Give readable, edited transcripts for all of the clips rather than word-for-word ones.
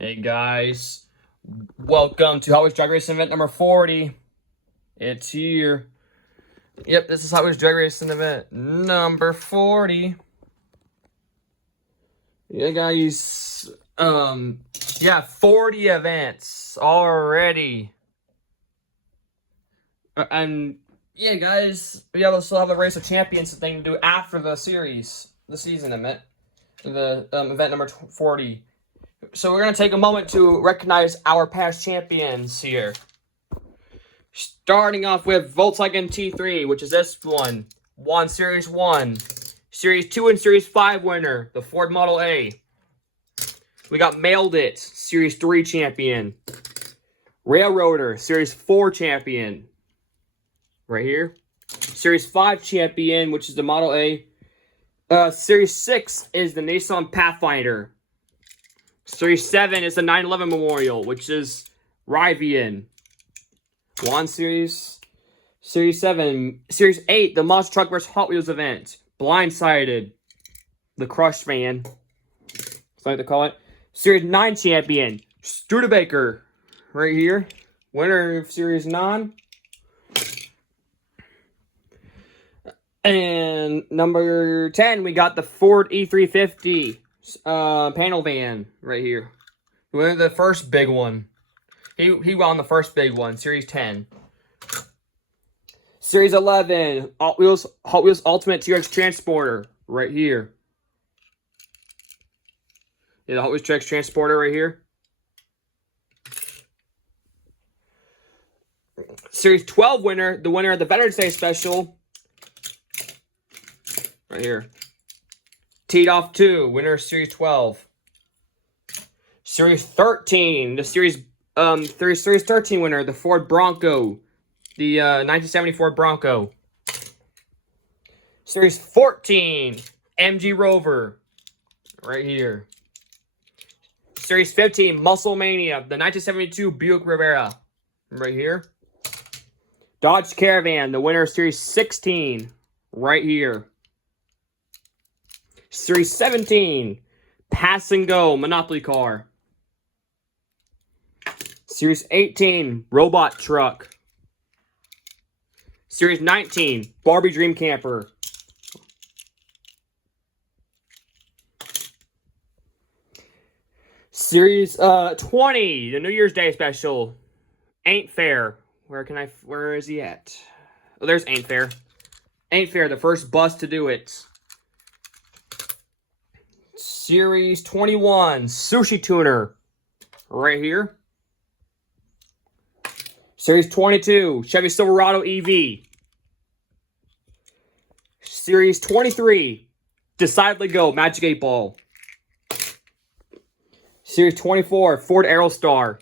Hey guys, welcome to Hot Wheels Drag Racing event number 40. It's here. Yep, this is Hot Wheels Drag Racing event number 40. Yeah, guys. 40 events already. And yeah, guys, we still have a Race of Champions thing to do after the season event, the event number 40. So we're going to take a moment to recognize our past champions here. Starting off with Volkswagen T3, which is this one. Won Series 1. Series 2 and Series 5 winner, the Ford Model A. We got Mailed It, Series 3 champion. Railroader, Series 4 champion. Right here. Series 5 champion, which is the Model A. Series 6 is the Nissan Pathfinder. Series 7 is the 9/11 Memorial, which is Rivian. Won Series 7. Series 8, the Monster Truck vs. Hot Wheels event. Blindsided. The Crush Van. That's what I like to call it. Series 9 champion. Studebaker. Right here. Winner of Series 9. And number 10, we got the Ford E350 panel van right here. Winner of the first big one. He won the first big one, Series 10. Series 11, Hot Wheels Ultimate T-Rex Transporter, right here. Yeah, the Hot Wheels T-Rex Transporter right here. Series 12 winner, the winner of the Veterans Day Special. Right here. Teed Off 2, winner of Series 12. Series 13, the Series 13 winner, the Ford Bronco. The 1974 Bronco. Series 14, MG Rover. Right here. Series 15, Muscle Mania. The 1972 Buick Rivera. Right here. Dodge Caravan, the winner of Series 16. Right here. Series 17, Pass and Go Monopoly Car. Series 18, Robot Truck. Series 19, Barbie Dream Camper. Series 20, the New Year's Day Special. Ain't Fair. Where is he at? Oh, there's Ain't Fair. Ain't Fair, the first bus to do it. Series 21, Sushi Tuner. Right here. Series 22, Chevy Silverado EV. Series 23, Decidedly Go, Magic 8 Ball. Series 24, Ford Aerostar.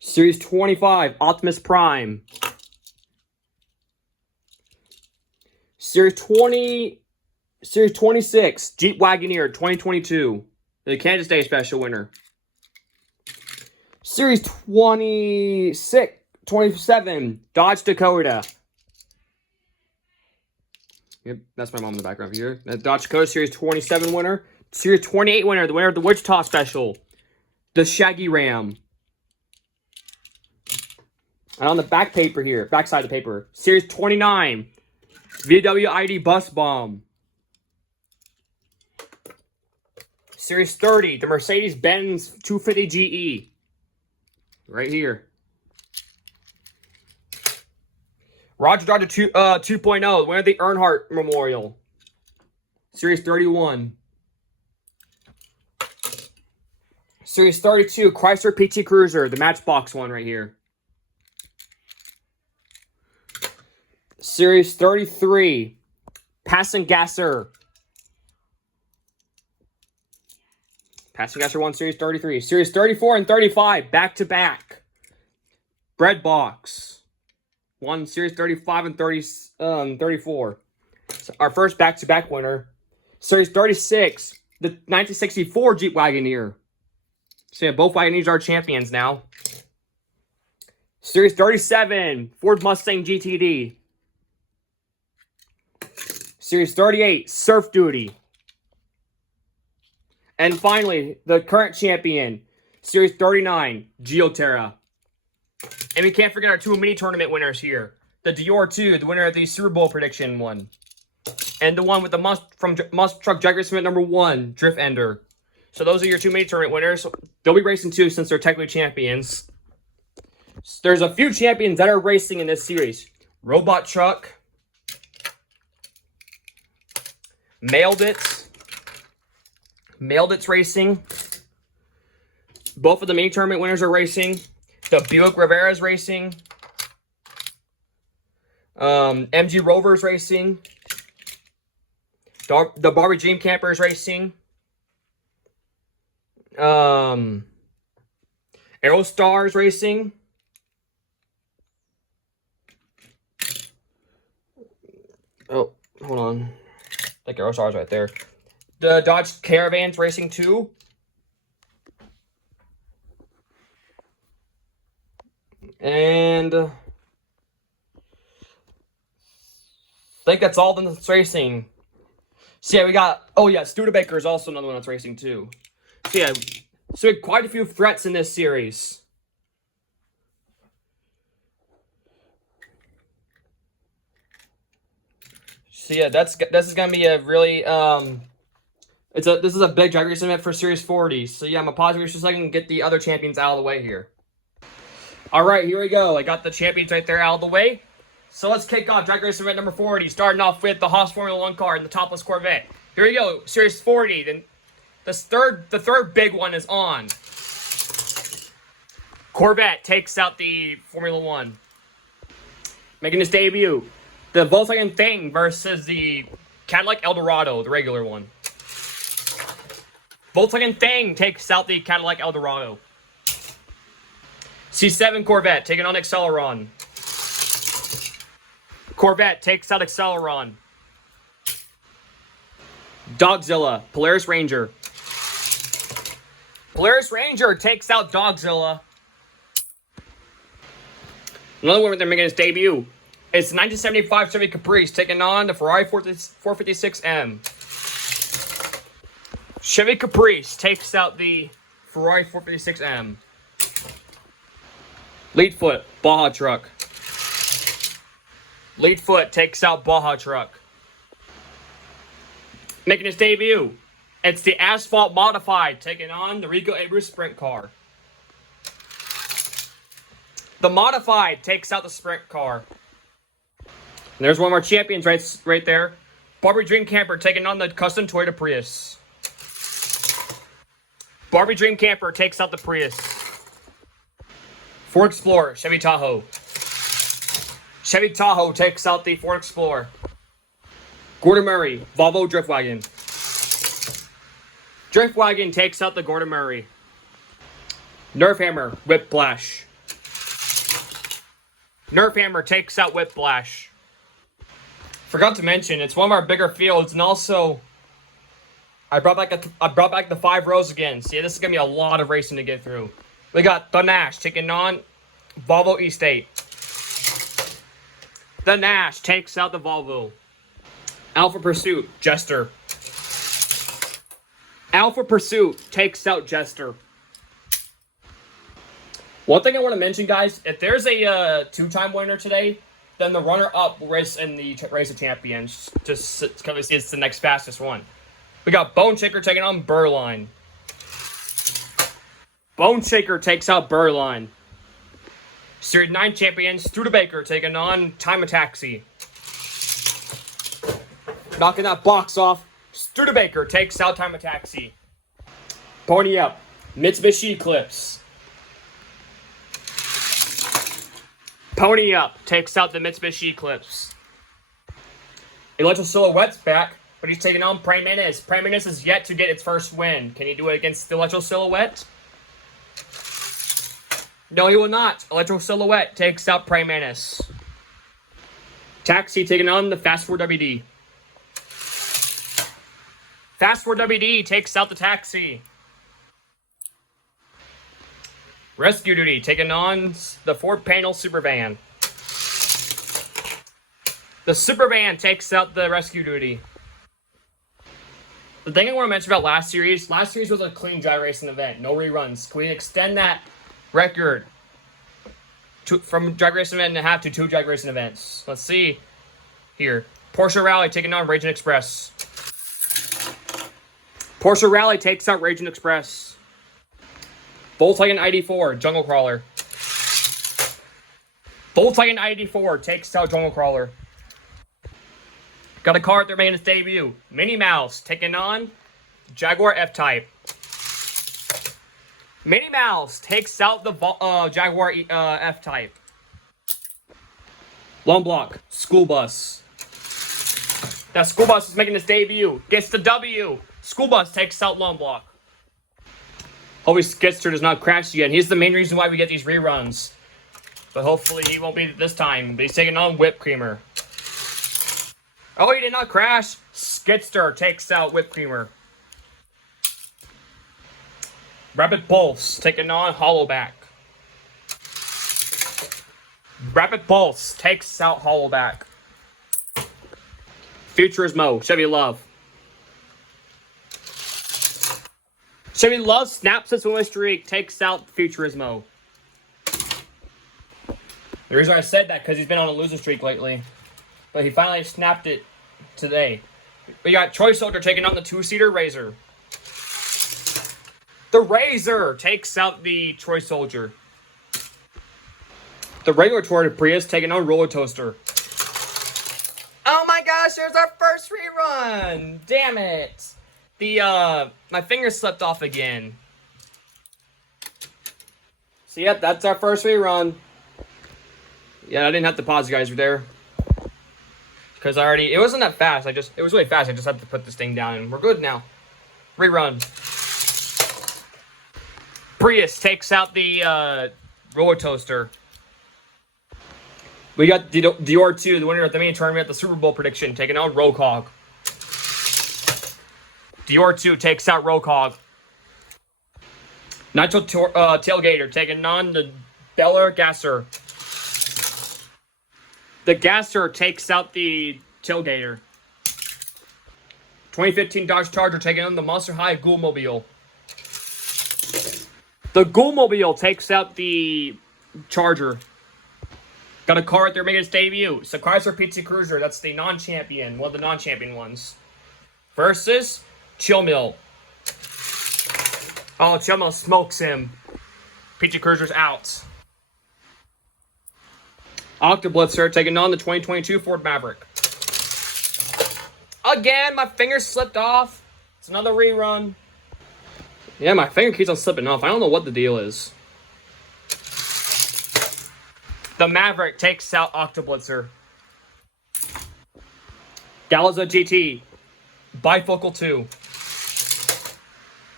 Series 25, Optimus Prime. Series 26, Jeep Wagoneer 2022. The Kansas Day Special winner. Series 27, Dodge Dakota. Yep, that's my mom in the background here. That Dodge Dakota Series 27 winner. Series 28 winner, the winner of the Wichita Special. The Shaggy Ram. And on the back paper here, backside of the paper, Series 29, VW ID Bus Bomb. Series 30, the Mercedes-Benz 250 GE. Right here. Roger Dodger 2.0, winner of the Earnhardt Memorial. Series 31. Series 32, Chrysler PT Cruiser, the Matchbox one right here. Series 33, Pass and Gasser. Pass and Gasser 1, Series 33. Series 34 and 35, back-to-back. Breadbox. 1, Series 35 and 34. So our first back-to-back winner. Series 36, the 1964 Jeep Wagoneer. So yeah, both Wagoneers are champions now. Series 37, Ford Mustang GTD. Series 38, Surf Duty. And finally, the current champion, Series 39, GeoTerra. And we can't forget our 2 mini tournament winners here. The Dior 2, the winner of the Super Bowl prediction one. And the one with the Monster Truck Drag Race Event number 1, Drift Ender. So those are your 2 mini tournament winners. They'll be racing too since they're technically champions. There's a few champions that are racing in this series. Robot Truck. Mailed It. Mailed It's racing. Both of the mini tournament winners are racing. The Buick Rivera's racing. MG Rover's racing. The Barbie Dream Camper is racing. Aerostar is racing. Oh, hold on. I think Aerostar is right there. The Dodge Caravan's racing too. And I think that's all that's racing. So yeah, we got, oh yeah, Studebaker is also another one that's racing too. So yeah, so we had quite a few threats in this series. So yeah, this is gonna be a really this is a big drag race event for Series 40. So yeah, I'm gonna pause here just so I can get the other champions out of the way here. All right, here we go. I got the champions right there out of the way. So let's kick off drag race event number 40, starting off with the Haas Formula 1 car and the topless Corvette. Here we go, Series 40. Then the third big one is on. Corvette takes out the Formula 1. Making his debut, the Volkswagen Thing versus the Cadillac Eldorado, the regular one. Volkswagen Thing takes out the Cadillac Eldorado. C7 Corvette taking on Acceleron. Corvette takes out Acceleron. Dogzilla, Polaris Ranger. Polaris Ranger takes out Dogzilla. Another one they're making his debut. It's 1975 Chevy Caprice taking on the Ferrari 456M. Chevy Caprice takes out the Ferrari 456M. Leadfoot, Baja Truck. Leadfoot takes out Baja Truck. Making his debut, it's the Asphalt Modified taking on the Rico Abreu Sprint Car. The Modified takes out the Sprint Car. And there's one of our champions right there. Barbie Dream Camper taking on the custom Toyota Prius. Barbie Dream Camper takes out the Prius. Ford Explorer, Chevy Tahoe. Chevy Tahoe takes out the Ford Explorer. Gordon Murray, Volvo Drift Wagon. Drift Wagon takes out the Gordon Murray. Nerf Hammer, Whiplash. Nerf Hammer takes out Whiplash. Forgot to mention, it's one of our bigger fields, and also I brought back the 5 rows again. See, this is gonna be a lot of racing to get through. We got the Nash taking on Volvo E-State. The Nash takes out the Volvo. Alpha Pursuit, Jester. Alpha Pursuit takes out Jester. One thing I want to mention, guys, if there's a 2-time winner today, then the runner-up will race in the Race of Champions. Just because it's the next fastest one. We got Bone Shaker taking on Burline. Bone Shaker takes out Burline. Series 9 champions, Studebaker taking on Time of Taxi. Knocking that box off, Studebaker takes out Time of Taxi. Pony Up, Mitsubishi Eclipse. Pony Up takes out the Mitsubishi Eclipse. Electro Silhouette's back, but he's taking on Prime Menace. Prime Menace is yet to get its first win. Can he do it against the Electro Silhouette? No, he will not. Electro Silhouette takes out Prime Menace. Taxi taking on the Fast 4 WD. Fast 4 WD takes out the Taxi. Rescue Duty taking on the 4-panel Supervan. The Supervan takes out the Rescue Duty. The thing I want to mention about last series was a clean drag racing event. No reruns. Can we extend that record from drag racing event and a half to 2 drag racing events? Let's see here. Porsche Rally taking on Raging Express. Porsche Rally takes out Raging Express. Volkswagen ID4, Jungle Crawler. Volkswagen ID4 takes out Jungle Crawler. Got a car they're making its debut. Minnie Mouse taking on Jaguar F-Type. Minnie Mouse takes out the Jaguar F-Type. Lone Block, School Bus. That School Bus is making its debut. Gets the W. School Bus takes out Lone Block. Hopefully Skidster does not crash again. He's the main reason why we get these reruns. But hopefully he won't be this time. But he's taking on Whip Creamer. Oh, he did not crash. Skidster takes out Whip Creamer. Rapid Pulse taking on Hollowback. Rapid Pulse takes out Hollowback. Futurismo, Chevy Love. Chevy Love snaps his winning streak, takes out Futurismo. The reason I said that because he's been on a losing streak lately. But he finally snapped it today. We got Troy Soldier taking on the 2-seater Razor. The Razor takes out the Troy Soldier. The regular Toyota Prius taking on Roller Toaster. Oh my gosh, there's our first rerun! Damn it! My finger slipped off again. So yep, that's our first rerun. Yeah, I didn't have to pause you guys there. Because it wasn't that fast. It was really fast. I just had to put this thing down and we're good now. Rerun. Prius takes out the Roller Toaster. We got Dior 2, the winner of the main tournament at the Super Bowl prediction, taking on Rocog. Dior 2 takes out Rocog. Nitro Tailgater taking on the Bel Air Gasser. The Gasser takes out the Tailgater. 2015 Dodge Charger taking on the Monster High Ghoulmobile. The Ghoulmobile takes out the Charger. Got a car right there making its debut. It's the Chrysler PT Cruiser. That's the non-champion. One of the non-champion ones. Versus Chill Mill. Oh, Chill Mill smokes him. PT Cruiser's out. Octoblitzer taking on the 2022 Ford Maverick. Again, my finger slipped off. It's another rerun. Yeah, my finger keeps on slipping off. I don't know what the deal is. The Maverick takes out Octoblitzer. Galaza GT. Bifocal 2.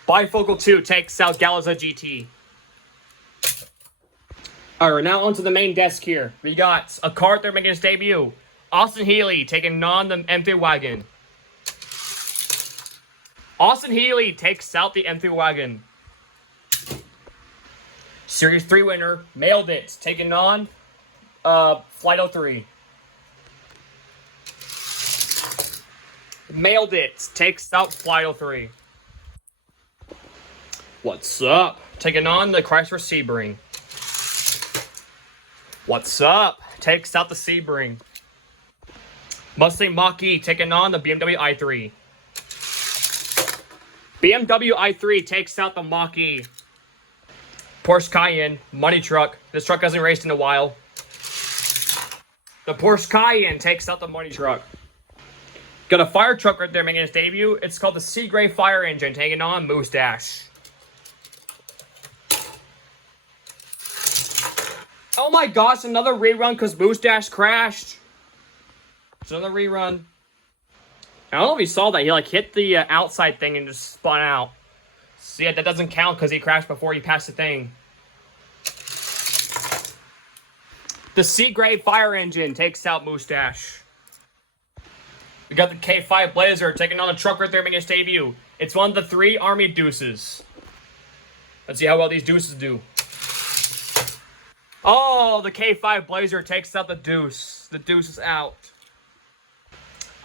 Bifocal 2 takes out Galaza GT. Alright, now onto the main desk here. We got a car there making its debut. Austin Healey taking on the M3 Wagon. Austin Healey takes out the M3 Wagon. Series 3 winner, Mailed It, taking on Flight 03. Mailed It takes out Flight 03. What's up? Taking on the Chrysler Sebring. What's up? Takes out the Sebring. Mustang Mach-E taking on the BMW i3. BMW i3 takes out the Mach-E. Porsche Cayenne, money truck. This truck hasn't raced in a while. The Porsche Cayenne takes out the money truck. Got a fire truck right there making its debut. It's called the Seagrave Fire Engine, taking on Moustache. Oh my gosh, another rerun because Moustache crashed. It's another rerun. I don't know if he saw that. He hit the outside thing and just spun out. So yeah, that doesn't count because he crashed before he passed the thing. The Seagrave Fire Engine takes out Moustache. We got the K5 Blazer taking on the truck right there making its debut. It's one of the 3 Army Deuces. Let's see how well these Deuces do. Oh, the K5 Blazer takes out the Deuce. The Deuce is out.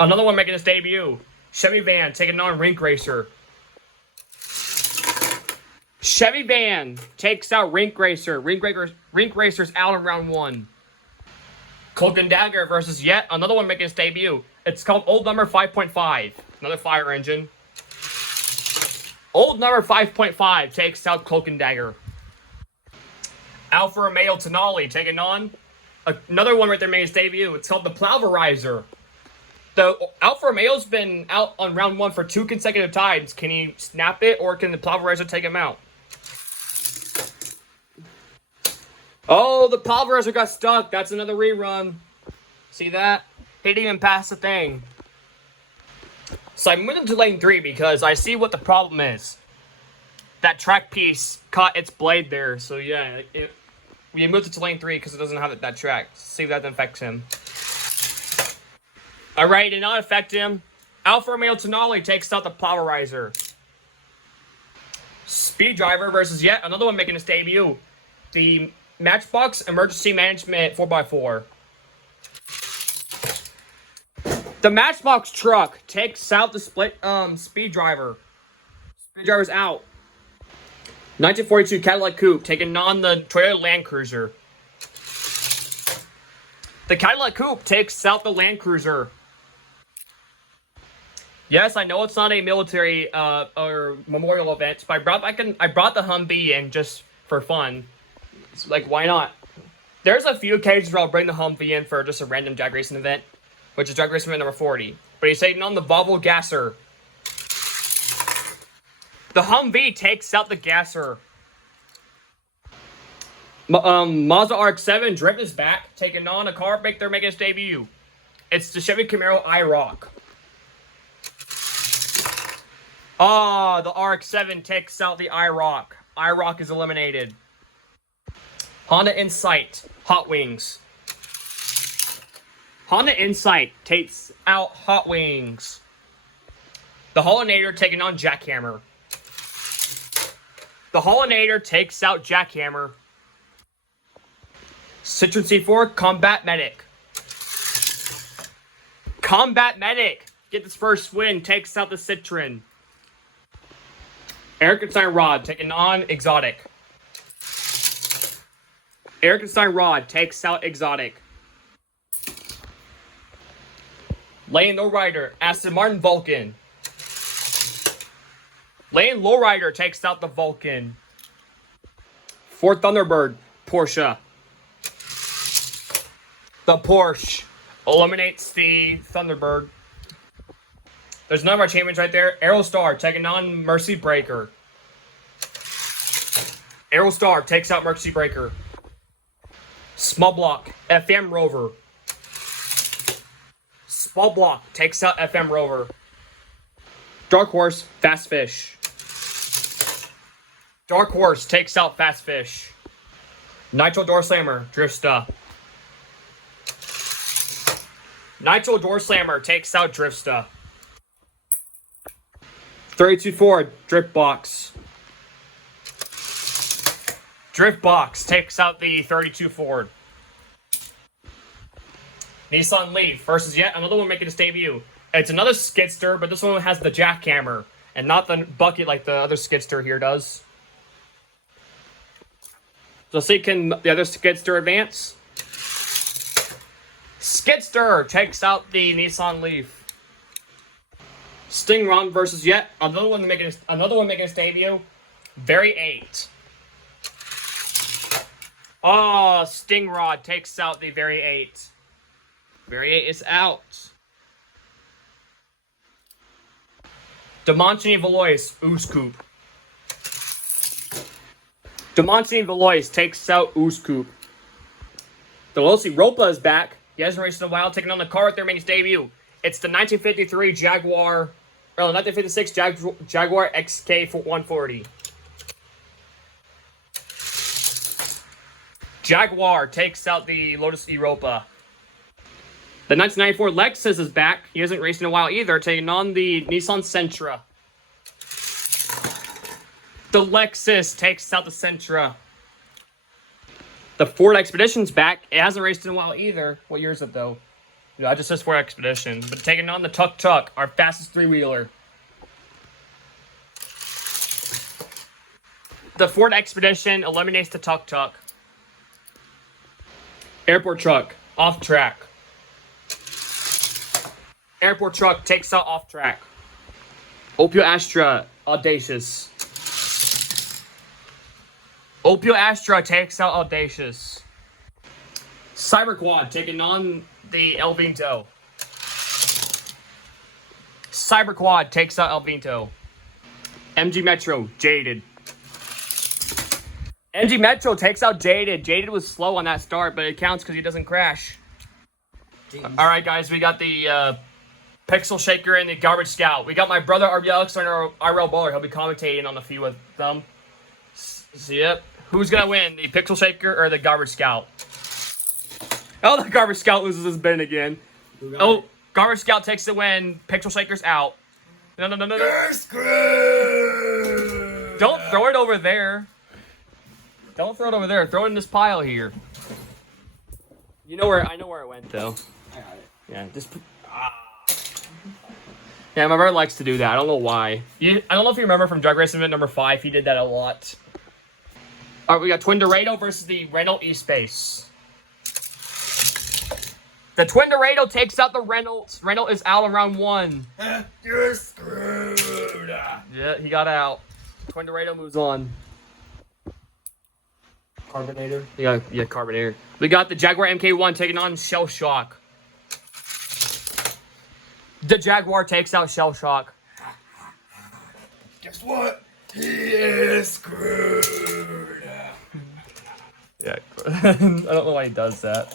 Another one making its debut. Chevy van taking on Rink Racer. Chevy van takes out Rink Racer. Rink Racer's out in round 1. Cloak and Dagger versus yet another one making its debut. It's called Old Number 5.5. Another fire engine. Old Number 5.5 takes out Cloak and Dagger. Alfa Romeo Tonale taking on another one right there making its debut. It's called the Pulverizer. The Alfa Romeo's been out on round 1 for 2 consecutive times. Can he snap it, or can the Pulverizer take him out? Oh, the Pulverizer got stuck. That's another rerun. See that? He didn't even pass the thing. So I moved into lane 3 because I see what the problem is. That track piece caught its blade there. So yeah, we moved it to lane 3 because it doesn't have that track. See if that affects him. Alright, did not affect him. Alfa Romeo Tonale takes out the Pulverizer. Speed Driver versus yet another one making its debut. The Matchbox Emergency Management 4x4. The Matchbox truck takes out the Speed Driver. Speed Driver's out. 1942 Cadillac Coupe taking on the Toyota Land Cruiser. The Cadillac Coupe takes out the Land Cruiser. Yes, I know it's not a military or memorial event, but I brought the Humvee in just for fun. Like, why not? There's a few occasions where I'll bring the Humvee in for just a random drag racing event, which is drag racing event number 40. But he's taking on the Volvo Gasser. The Humvee takes out the Gasser. Mazda RX-7 Drift is back, taking on a car they're making its debut. It's the Chevy Camaro IROC. Ah, the RX-7 takes out the IROC. IROC is eliminated. Honda Insight Hot Wings. Honda Insight takes out Hot Wings. The Hollinator taking on Jackhammer. The Hollinator takes out Jackhammer. Citroen C4 Combat Medic. Combat Medic get this first win, takes out the Citroen. Erikenstein Rod taking on Exotic. Erikenstein Rod takes out Exotic. Lane Lowrider, Aston Martin Vulcan. Lane Lowrider takes out the Vulcan. Ford Thunderbird, Porsche. The Porsche eliminates the Thunderbird. There's none of our champions right there. Aerostar taking on Mercy Breaker. Aerostar takes out Mercy Breaker. Small Block, FM Rover. Small Block takes out FM Rover. Dark Horse, Fast Fish. Dark Horse takes out Fast Fish. Nitro Door Slammer, Drifsta. Nitro Door Slammer takes out Drifsta. 32 Ford, Drift Box. Drift Box takes out the 32 Ford. Nissan Leaf versus yet another one making its debut. It's another Skidster, but this one has the jackhammer and not the bucket like the other Skidster here does. So see, can the other Skidster advance? Skidster takes out the Nissan Leaf. Stingron versus yet another one making its debut. Very 8. Oh, Stingrod takes out the Very 8. Very 8 is out. Demontian Valois, Ooze Coupe. Demontian Valois takes out Ooze Coupe. The Losi Ropa is back. He hasn't raced in a while, taking on the car right there making his debut. It's the 1953 Jaguar, or 1956 Jaguar XK 140. Jaguar takes out the Lotus Europa. The 1994 Lexus is back. He hasn't raced in a while either, taking on the Nissan Sentra. The Lexus takes out the Sentra. The Ford Expedition's back. It hasn't raced in a while either. What year is it, though? Yeah, just says Ford Expedition. But taking on the Tuk Tuk, our fastest three-wheeler. The Ford Expedition eliminates the Tuk Tuk. Airport truck, off track. Airport truck takes out off track. Opel Astra, audacious. Opel Astra takes out audacious. Cyber Quad taking on the El Vinto. Cyber Quad takes out El Vinto. MG Metro, jaded. MG Metro takes out Jaded. Jaded was slow on that start, but it counts because he doesn't crash. Alright, guys, we got the Pixel Shaker and the Garbage Scout. We got my brother, RB Alex, and our IRL Baller. He'll be commentating on a few of them. So, yep. Who's going to win, the Pixel Shaker or the Garbage Scout? Oh, the Garbage Scout loses his bin again. Oh, Garbage Scout takes the win. Pixel Shaker's out. No. You're screwed! Don't throw it over there. Don't throw it over there. Throw it in this pile here. I know where it went though. I got it. Yeah, Yeah, my brother likes to do that. I don't know why. I don't know if you remember from Drag Racing event number 5. He did that a lot. All right, we got Twin Dorado versus the Renault E-Space. The Twin Dorado takes out the Renault. Renault is out on round 1. You're screwed! Yeah, he got out. Twin Dorado moves on. Carbonator? Yeah, Carbonator. We got the Jaguar MK1 taking on Shell Shock. The Jaguar takes out Shell Shock. Guess what? He is screwed! Yeah, I don't know why he does that.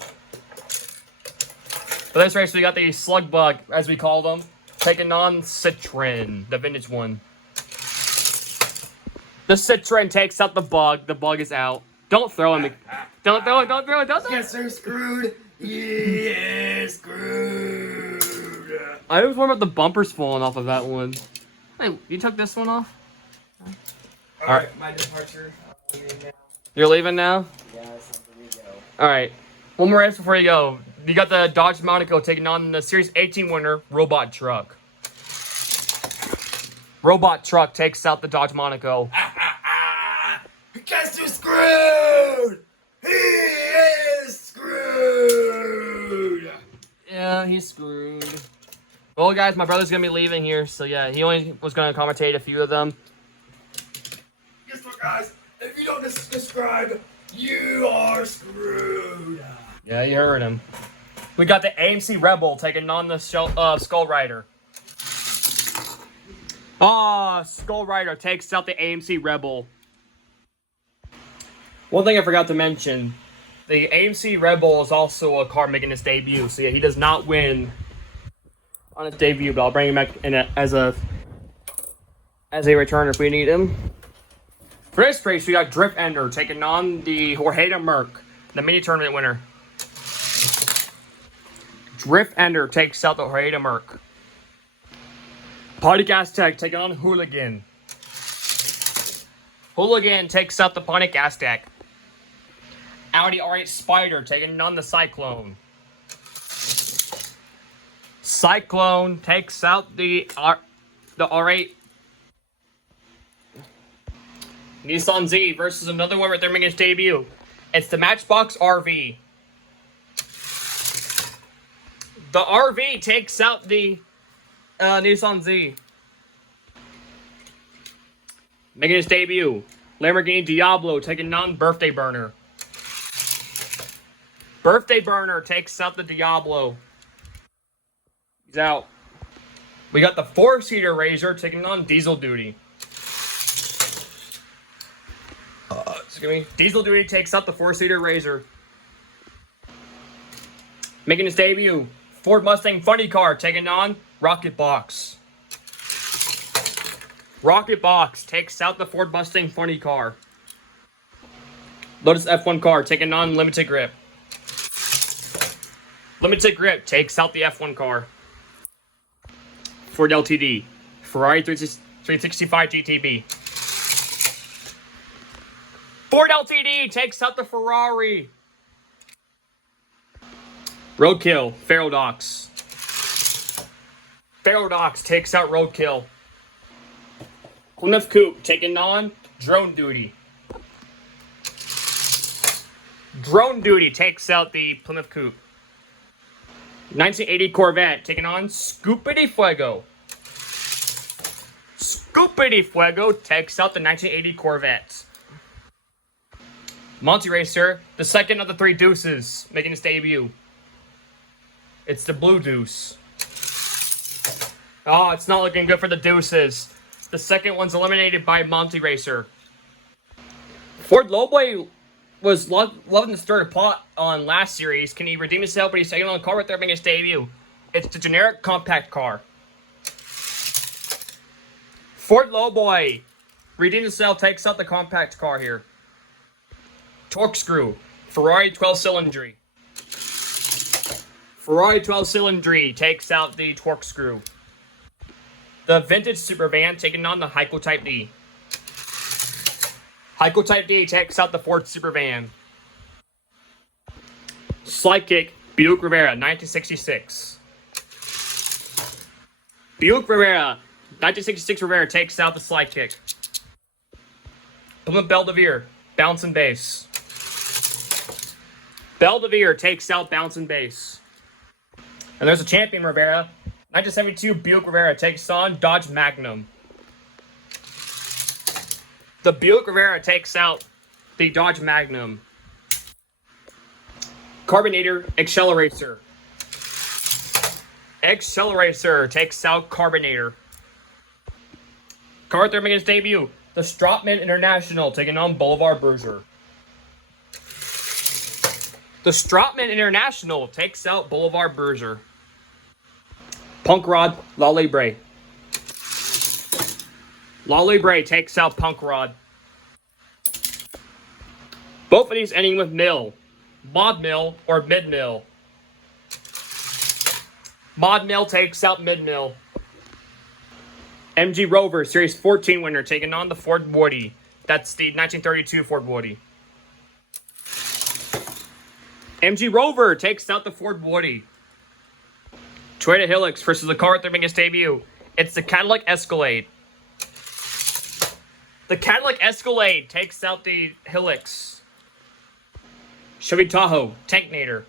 For this race, we got the Slug Bug, as we call them, taking on Citroen, the vintage one. The Citroen takes out the Bug. The Bug is out. Don't throw him. Don't throw it. Guess they're screwed. He is screwed. I was wondering about the bumpers falling off of that one. Hey, you took this one off? Alright, my departure. You're leaving now? Yeah, it's time for me to go. Alright. One more race before you go. You got the Dodge Monaco taking on the Series 18 winner, Robot Truck. Robot Truck takes out the Dodge Monaco. Guess who's screwed? He is screwed. Yeah, he's screwed. Well, guys, my brother's going to be leaving here, so yeah, he only was going to commentate a few of them. Guess what, guys? If you don't subscribe, you are screwed. Yeah, you heard him. We got the AMC Rebel taking on the Skull Rider. Skull Rider takes out the AMC Rebel. One thing I forgot to mention, the AMC Rebel is also a car making its debut, so yeah, he does not win on his debut, but I'll bring him back as a returner if we need him. For this race, we got Drift Ender taking on the Jorge Merc, the mini tournament winner. Drift Ender takes out the Jorge Merc. Pontiac Aztek taking on Hooligan. Hooligan takes out the Pontiac Aztek. Audi R8 Spider taking on the Cyclone. Cyclone takes out the R8. Nissan Z versus another one right there making its debut. It's the Matchbox RV. The RV takes out the Nissan Z. Making its debut. Lamborghini Diablo taking on Birthday Burner. Birthday Burner takes out the Diablo. He's out. We got the 4-seater Razor taking on Diesel Duty. Excuse me. Diesel Duty takes out the 4-seater Razor. Making his debut. Ford Mustang Funny Car taking on Rocket Box. Rocket Box takes out the Ford Mustang Funny Car. Lotus F1 car taking on Limited Grip. Limited Grip takes out the F1 car. Ford LTD. Ferrari 365 GTB. Ford LTD takes out the Ferrari. Roadkill, Ferodox. Ferodox takes out Roadkill. Plymouth Coop taking on Drone Duty. Drone Duty takes out the Plymouth Coop. 1980 Corvette taking on Scoopity Fuego. Scoopity Fuego takes out the 1980 Corvette. Monty Racer, the second of the three deuces, making its debut. It's the Blue Deuce. Oh, it's not looking good for the deuces. The second one's eliminated by Monty Racer. Ford Lowboy was loving to stir the pot on last series. Can he redeem himself? But he's taking on the car right there making his debut. It's the generic compact car. Ford Lowboy redeems himself, takes out the compact car here. Torque Screw, Ferrari 12 Cylindry. Ferrari 12 Cylindry takes out the Torque Screw. The Vintage Supervan taking on the Heiko Type D. Heiko Type D takes out the Ford Supervan. Slide Kick, Buick Rivera, 1966. Buick Rivera, 1966 Rivera takes out the Slide Kick. Plymouth Belvedere, Bounce and Base. Belvedere takes out Bounce and Base. And there's a Champion Rivera. 1972 Buick Rivera takes on Dodge Magnum. The Buick Rivera takes out the Dodge Magnum. Carbonator Accelerator. Accelerator takes out Carbonator. Car making its debut. The Stropman International taking on Boulevard Bruiser. The Stropman International takes out Boulevard Bruiser. Punk Rod La Libre. La Libre takes out Punk Rod. Both of these ending with mill. Mod mill or mid mill. Mod mill takes out mid mill. MG Rover Series 14 winner taking on the Ford Woody. That's the 1932 Ford Woody. MG Rover takes out the Ford Woody. Toyota Hilux versus the car they're making its debut. It's the Cadillac Escalade. The Cadillac Escalade takes out the Hilux. Chevy Tahoe, Tanknator.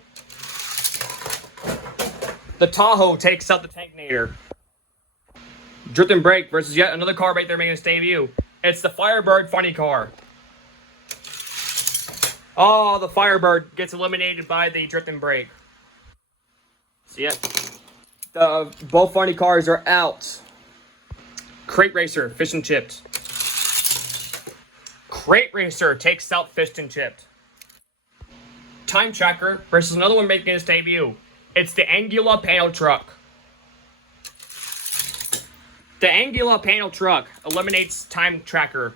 The Tahoe takes out the Tanknator. Drift and Brake versus yet another car right there making its debut. It's the Firebird Funny Car. Oh, the Firebird gets eliminated by the Drift and Brake. So yeah, both funny cars are out. Crate Racer, Fish and Chipped. Crate Racer takes out Fish and Chipped. Time Tracker versus another one making its debut. It's the Anguilla Panel Truck. The Anguilla Panel Truck eliminates Time Tracker.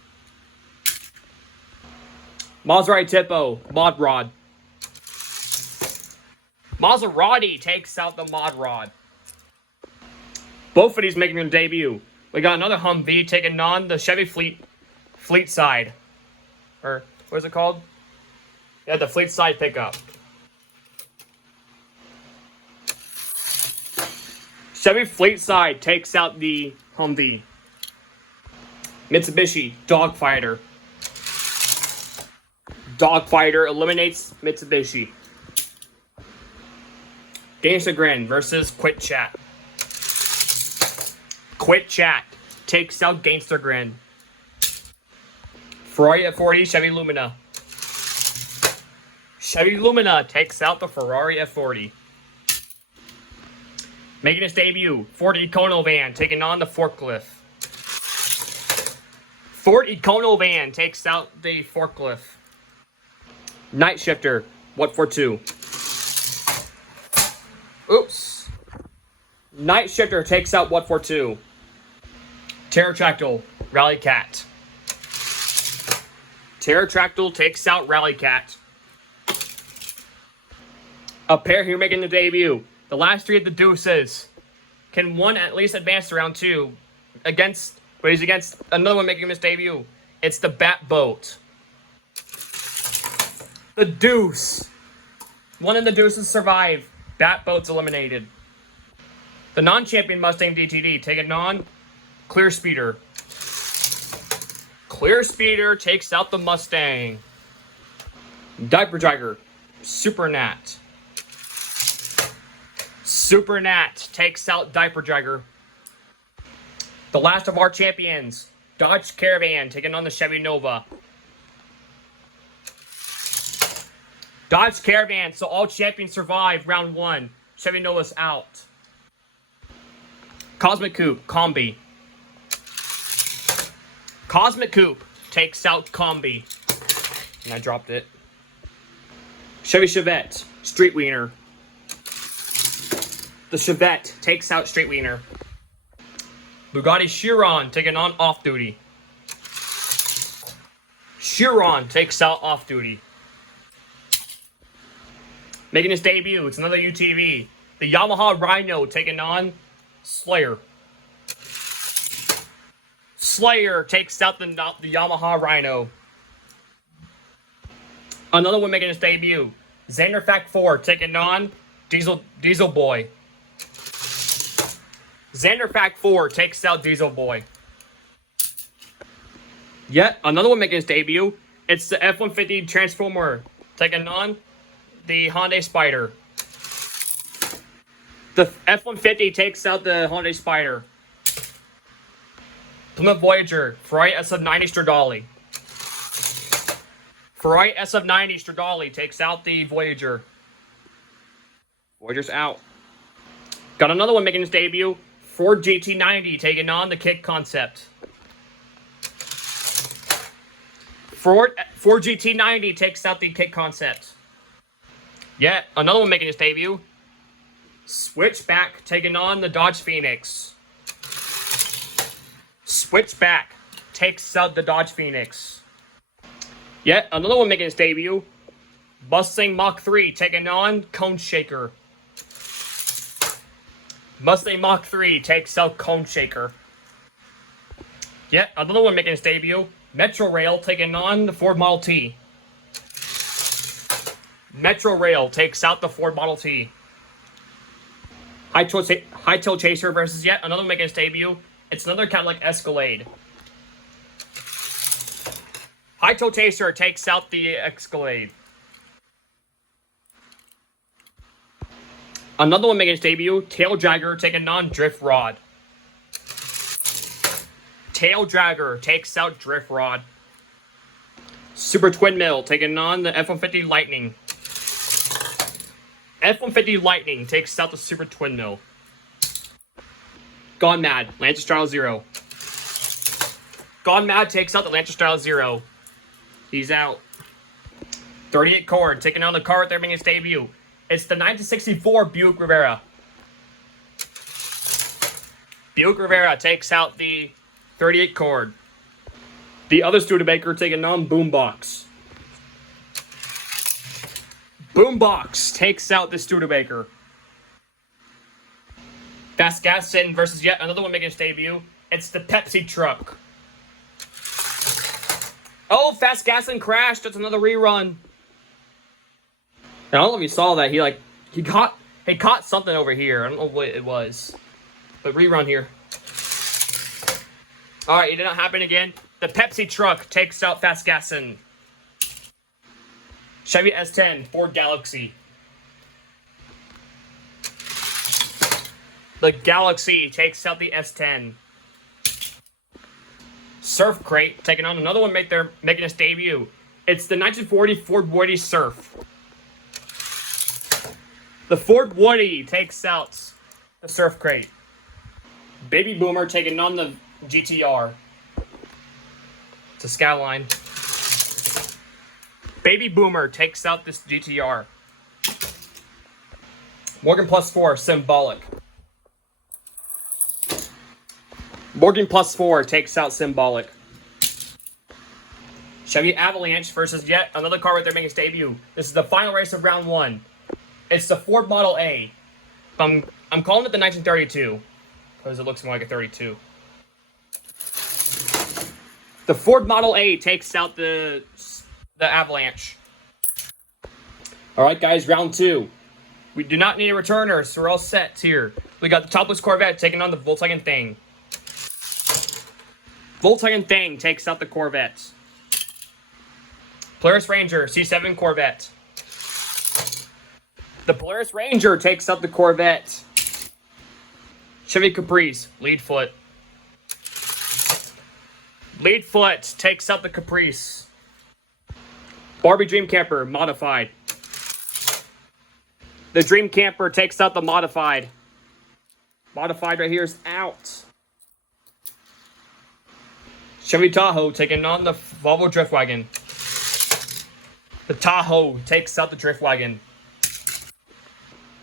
Maserati Tipo, Mod Rod. Maserati takes out the Mod Rod. Both of these making their debut. We got another Humvee taking on the Chevy Fleet Side. Or, what is it called? Yeah, the Fleet Side pickup. Chevy Fleet Side takes out the Humvee. Mitsubishi Dogfighter. Dogfighter eliminates Mitsubishi. Gangsta Grin versus Quit Chat. Quit Chat takes out Gangsta Grin. Ferrari F40 Chevy Lumina. Chevy Lumina takes out the Ferrari F40. Making its debut, Ford Econo Van taking on the Forklift. Ford Econo Van takes out the Forklift. Night Shifter, What For Two. Oops. Night Shifter takes out What For Two. Pterotractyl, Rally Cat. Pterotractyl takes out Rally Cat. A pair here making the debut. The last three of the deuces. Can one at least advance to round two? But he's against another one making his debut. It's the Bat Boat. The Deuce. One of the deuces survived. Bat Boat's eliminated. The non-champion Mustang DTD taking on Clear Speeder. Clear Speeder takes out the Mustang. Diaper Dragger, Super Nat. Super Nat takes out Diaper Dragger. The last of our champions, Dodge Caravan taking on the Chevy Nova. Dodge Caravan, so all champions survive round 1. Chevy Nova's out. Cosmic Coupe, Combi. Cosmic Coupe takes out Combi. And I dropped it. Chevy Chevette, Street Wiener. The Chevette takes out Street Wiener. Bugatti Chiron taking on Off Duty. Chiron takes out Off Duty. Making his debut, it's another UTV. The Yamaha Rhino taking on Slayer. Slayer takes out the Yamaha Rhino. Another one making his debut. Xander Fact 4 taking on Diesel Boy. Xander Fact 4 takes out Diesel Boy. Yet another one making his debut. It's the F-150 Transformer taking on the Hyundai Spider. The F-150 takes out the Hyundai Spider. Plymouth Voyager, Ferrari SF90 Stradale. Ferrari SF90 Stradale takes out the Voyager. Voyager's out. Got another one making his debut. Ford GT90 taking on the Kit Concept. Ford GT90 takes out the Kit Concept. Yet another one making his debut. Switchback taking on the Dodge Phoenix. Switchback takes out the Dodge Phoenix. Yet another one making his debut. Mustang Mach 3 taking on Cone Shaker. Mustang Mach 3 takes out Cone Shaker. Yet another one making his debut. Metro Rail taking on the Ford Model T. Metro Rail takes out the Ford Model T. Hightail Chaser versus yet another one making his debut. It's another Cadillac Escalade. Hightail Chaser takes out the Escalade. Another one making his debut, Tail Dragger taking on Drift Rod. Tail Dragger takes out Drift Rod. Super Twin Mill taking on the F-150 Lightning. F-150 Lightning takes out the Super Twin Mill. Gone Mad, Lancer Style Zero. Gone Mad takes out the Lancer Style Zero. He's out. 38 Cord taking on the car there making its debut. It's the 1964 Buick Rivera. Buick Rivera takes out the 38 Cord. The other Studebaker taking on Boombox. Boombox takes out the Studebaker. Fast Gaston versus yet another one making its debut. It's the Pepsi truck. Oh, Fast Gaston crashed. That's another rerun. I don't know if you saw that. He caught something over here. I don't know what it was. But rerun here. Alright, it did not happen again. The Pepsi truck takes out Fast Gaston. Chevy S10, Ford Galaxy. The Galaxy takes out the S10. Surf Crate taking on another one making its debut. It's the 1940 Ford Woody Surf. The Ford Woody takes out the Surf Crate. Baby Boomer taking on the GTR. It's a Skyline. Baby Boomer takes out this GTR. Morgan Plus 4, Symbolic. Morgan Plus 4 takes out Symbolic. Chevy Avalanche versus yet another car right there making its debut. This is the final race of round 1. It's the Ford Model A. I'm calling it the 1932 because it looks more like a 32. The Ford Model A takes out the Avalanche. All right, guys, round 2. We do not need a returner, so we're all set here. We got the topless Corvette taking on the Volkswagen Thing. Volkswagen Thing takes out the Corvette. Polaris Ranger, C7 Corvette. The Polaris Ranger takes out the Corvette. Chevy Caprice, lead foot. Lead foot takes out the Caprice. Barbie Dream Camper, modified. The Dream Camper takes out the modified. Modified right here is out. Chevy Tahoe taking on the Volvo Drift Wagon. The Tahoe takes out the Drift Wagon.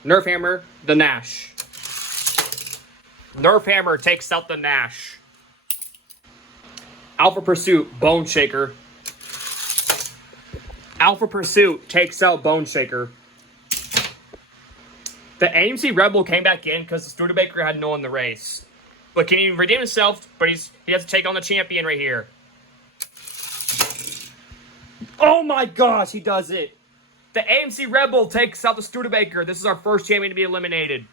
Nerf Hammer, the Nash. Nerf Hammer takes out the Nash. Alpha Pursuit, Bone Shaker. Alpha Pursuit takes out Bone Shaker. The AMC Rebel came back in because the Studebaker had no one in the race. But can he redeem himself? But he has to take on the champion right here. Oh my gosh, he does it. The AMC Rebel takes out the Studebaker. This is our first champion to be eliminated.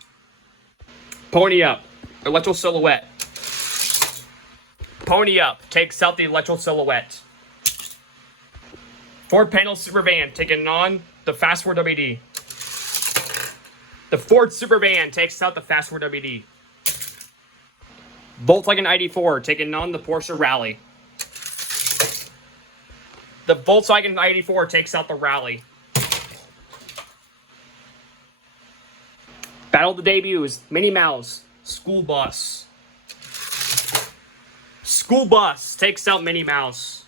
Pony Up, Electro Silhouette. Pony Up takes out the Electro Silhouette. Ford Panel Super Van taking on the Fast 4 WD. The Ford Super Van takes out the Fast 4 WD. Volkswagen ID4 taking on the Porsche Rally. The Volkswagen ID4 takes out the Rally. Battle of the Debuts, Minnie Mouse, School Bus. School Bus takes out Minnie Mouse.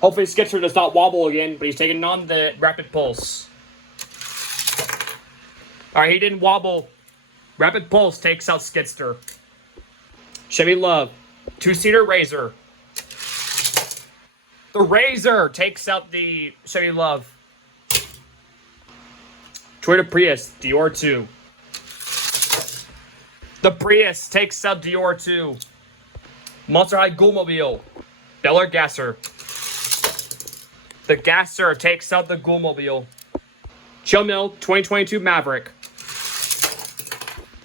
Hopefully Skitzer does not wobble again, but he's taking on the Rapid Pulse. Alright, he didn't wobble. Rapid Pulse takes out Skidster. Chevy Love, two-seater Razor. The Razor takes out the Chevy Love. Toyota Prius, Dior 2. The Prius takes out Dior 2. Monster High Ghoulmobile, Bel Air Gasser. The Gasser takes out the Ghoulmobile. Chill Mill 2022 Maverick.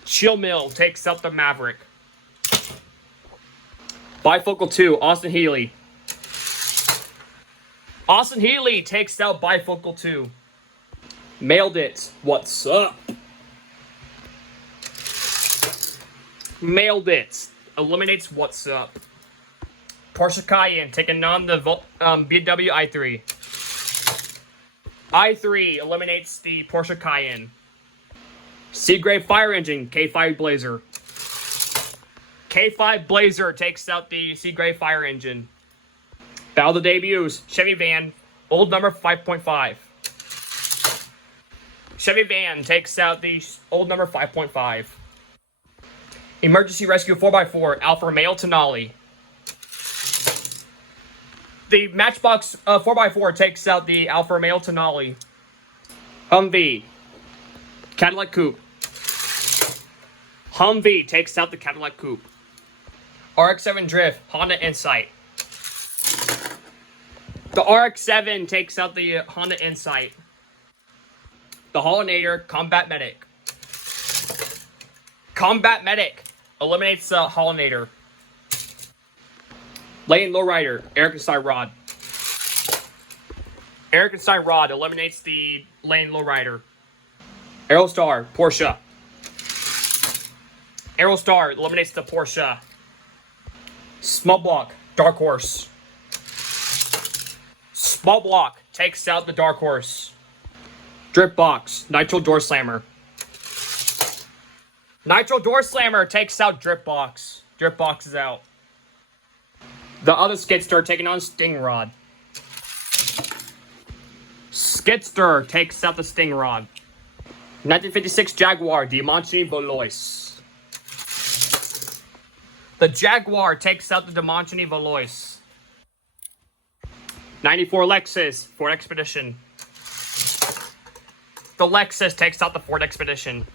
Chill Mill takes out the Maverick. Bifocal 2, Austin Healey. Austin Healey takes out Bifocal 2. Mailed It, what's up? Mailed It, eliminates what's up. Porsche Cayenne taking on the BMW i3. i3 eliminates the Porsche Cayenne. Seagrave Fire Engine, K5 Blazer. K5 Blazer takes out the Seagrave Fire Engine. Battle of the Debuts, Chevy Van, old number 5.5. Chevy Van takes out the old number 5.5. Emergency Rescue 4x4, Alfa Romeo Tonale. The Matchbox 4x4 takes out the Alfa Romeo Tonale. Humvee, Cadillac Coupe. Humvee takes out the Cadillac Coupe. RX-7 Drift, Honda Insight. The RX-7 takes out the Honda Insight. The Hollinator, Combat Medic. Combat Medic eliminates the Hollinator. Lane Lowrider, Eric Stein Rod. Eric Stein Rod eliminates the Lane Lowrider. Aerostar, Porsche. Aerostar eliminates the Porsche. Small Block, Dark Horse. Small Block takes out the Dark Horse. Drip Box, Nitro Door Slammer. Nitro Door Slammer takes out Drip Box. Drip Box is out. The other Skidster taking on Sting Rod. Skidster takes out the Sting Rod. 1956 Jaguar, Dimensione Valois. The Jaguar takes out the Dimensione Valois. 94 Lexus, Ford Expedition. The Lexus takes out the Ford Expedition.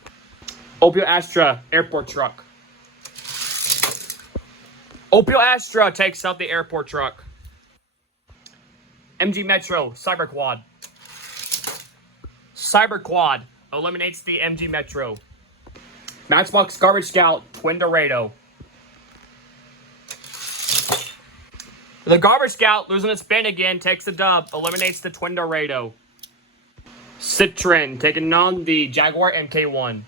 Opel Astra, Airport Truck. Opel Astra takes out the Airport Truck. MG Metro, Cyber Quad. Cyber Quad eliminates the MG Metro. Matchbox Garbage Scout Twin Dorado. The Garbage Scout, losing its spin again, takes the dub, eliminates the Twin Dorado. Citroen taking on the Jaguar MK1.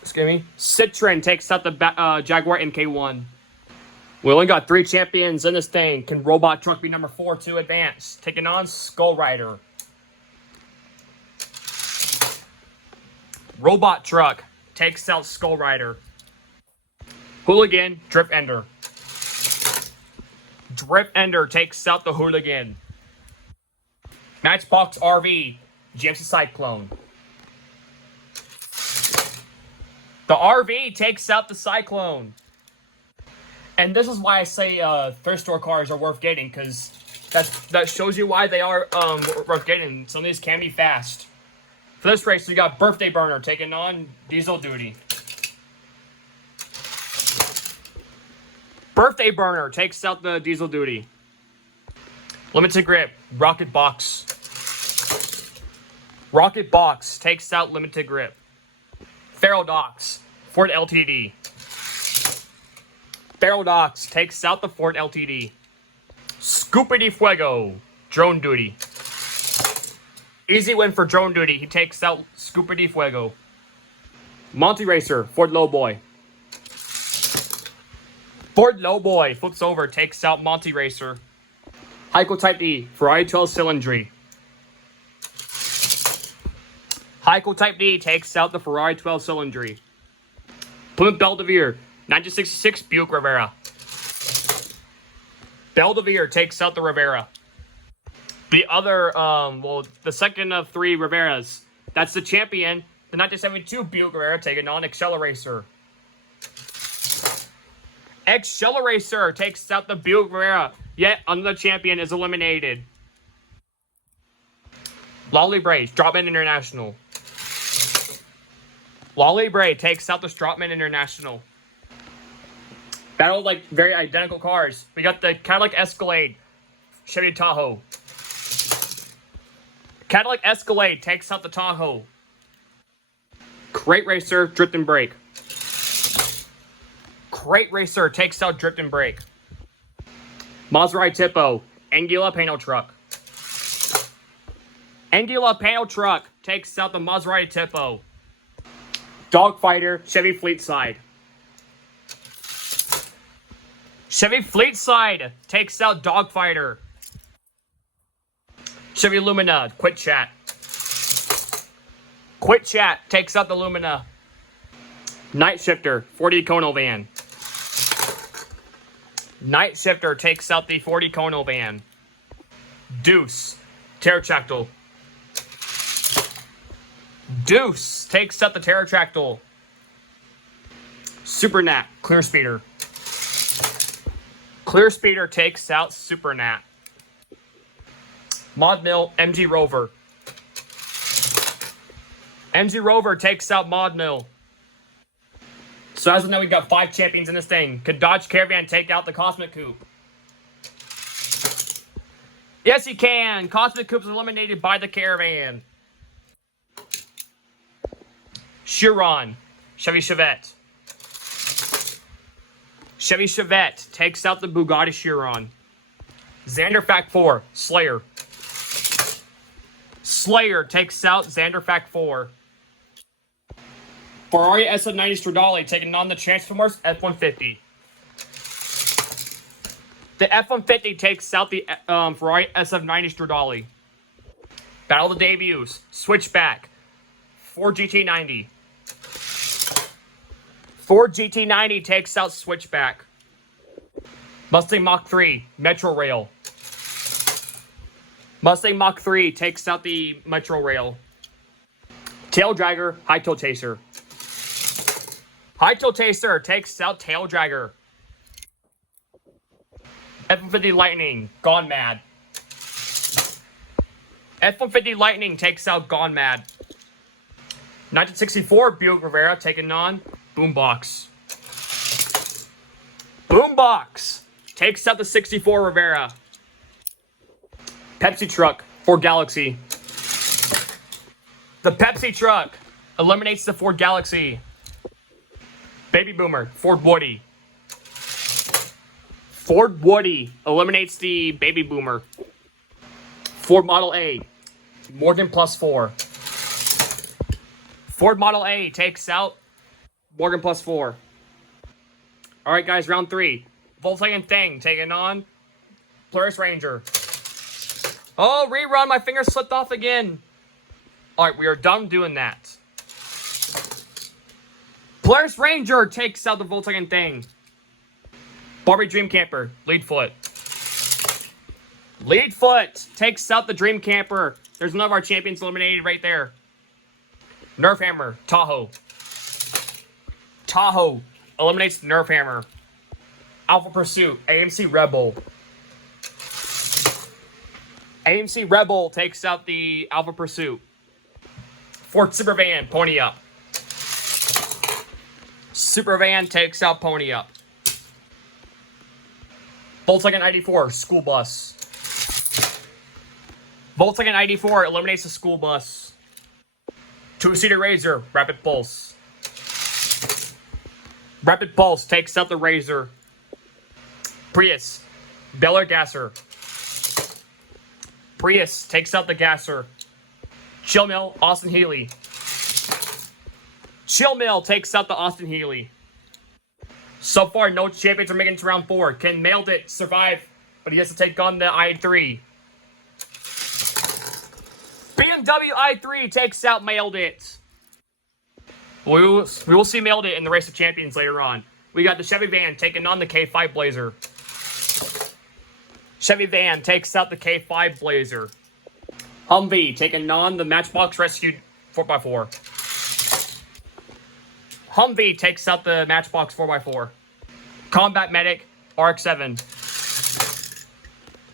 Excuse me. Citroen takes out the Jaguar MK1. We only got 3 champions in this thing. Can Robot Truck be number 4 to advance? Taking on Skull Rider. Robot Truck takes out Skull Rider. Hooligan, Drip Ender. Drip Ender takes out the Hooligan. Matchbox RV, GMC Cyclone. The RV takes out the Cyclone. And this is why I say thrift store cars are worth getting, because that shows you why they are worth getting. Some of these can be fast. For this race, we got Birthday Burner taking on Diesel Duty. Birthday Burner takes out the Diesel Duty. Limited Grip, Rocket Box. Rocket Box takes out Limited Grip. Feral Docs, Ford LTD. Feral Docs takes out the Ford LTD. Scoopity Fuego, Drone Duty. Easy win for Drone Duty. He takes out Scoopity Fuego. Monty Racer, Ford Lowboy. Ford Lowboy flips over, takes out Monty Racer. Heiko Type D, Ferrari 12 Cylindry. Heiko Type D takes out the Ferrari 12 Cylindry. Plymouth Belvedere, 1966 Buick Rivera. Belvedere takes out the Rivera. The other, the second of 3 Riveras. That's the champion, the 1972 Buick Rivera taking on Acceleracer. Acceleracer takes out the Buick Rivera, yet another champion is eliminated. Lolly Bray, Stratman International. Lolly Bray takes out the Stratman International. Battle of, like, very identical cars. We got the Cadillac Escalade, Chevy Tahoe. Cadillac Escalade takes out the Tahoe. Crate Racer, Drift and Brake. Crate Racer takes out Drift and Brake. Maserati Tipo, Anguilla Panel Truck. Anguilla Panel Truck takes out the Maserati Tipo. Dogfighter, Chevy Fleet Side. Chevy Fleet Side takes out Dogfighter. Chevy Lumina, Quit Chat. Quit Chat takes out the Lumina. Night Shifter, 40 Econo Van. Night Shifter takes out the 40 Econo Van. Deuce, Pterodactyl. Deuce takes out the Pterodactyl. Supernat, Clear Speeder. Clear Speeder takes out Supernat. Mod Mill, MG Rover. MG Rover takes out Mod Mill. So as of now, we got 5 champions in this thing. Could Dodge Caravan take out the Cosmic Coupe? Yes, he can. Cosmic Coupe is eliminated by the Caravan. Chiron, Chevy Chevette. Chevy Chevette takes out the Bugatti Chiron. Xander Fact 4, Slayer. Slayer takes out Xander Fact 4. Ferrari SF90 Stradale taking on the Transformers F-150. The F-150 takes out the Ferrari SF90 Stradale. Battle of the Debuts, Switchback, Ford GT90. Ford GT90 takes out Switchback. Mustang Mach 3, Metro Rail. Mustang Mach 3 takes out the Metro Rail. Tail Dragger, High Tail Chaser. High Tail Chaser takes out Tail Dragger. F-150 Lightning, Gone Mad. F-150 Lightning takes out Gone Mad. 1964 Buick Rivera taking on Boombox. Boombox takes out the 64 Rivera. Pepsi Truck, Ford Galaxy. The Pepsi truck eliminates the Ford Galaxy. Baby Boomer, Ford Woody. Ford Woody eliminates the Baby Boomer. Ford Model A, Morgan plus 4. Ford Model A takes out Morgan plus 4. Alright guys, round 3. Volkswagen Thing taking on Polaris Ranger. Oh, rerun, my finger slipped off again. Alright, we are done doing that. Polaris Ranger takes out the Volkswagen Thing. Barbie Dream Camper, Lead Foot. Lead Foot takes out the Dream Camper. There's one of our champions eliminated right there. Nerf Hammer, Tahoe. Tahoe eliminates the Nerf Hammer. Alpha Pursuit, AMC Rebel. AMC Rebel takes out the Alpha Pursuit. Ford Supervan, Pony Up. Supervan takes out Pony Up. Volkswagen ID4, School Bus. Volkswagen ID4 eliminates the school bus. Two-seater Razor, Rapid Pulse. Rapid Pulse takes out the Razor. Prius, Bel Air Gasser. Prius takes out the Gasser. Chill Mill, Austin Healey. Chill Mill takes out the Austin Healey. So far, no champions are making it to round 4. Ken Mailed It, survive, but he has to take on the i3. BMW i3 takes out Mailed It. We will see Mailed It in the Race of Champions later on. We got the Chevy Van taking on the K5 Blazer. Chevy Van takes out the K5 Blazer. Humvee taking on the Matchbox Rescue 4x4. Humvee takes out the Matchbox 4x4. Combat Medic RX-7.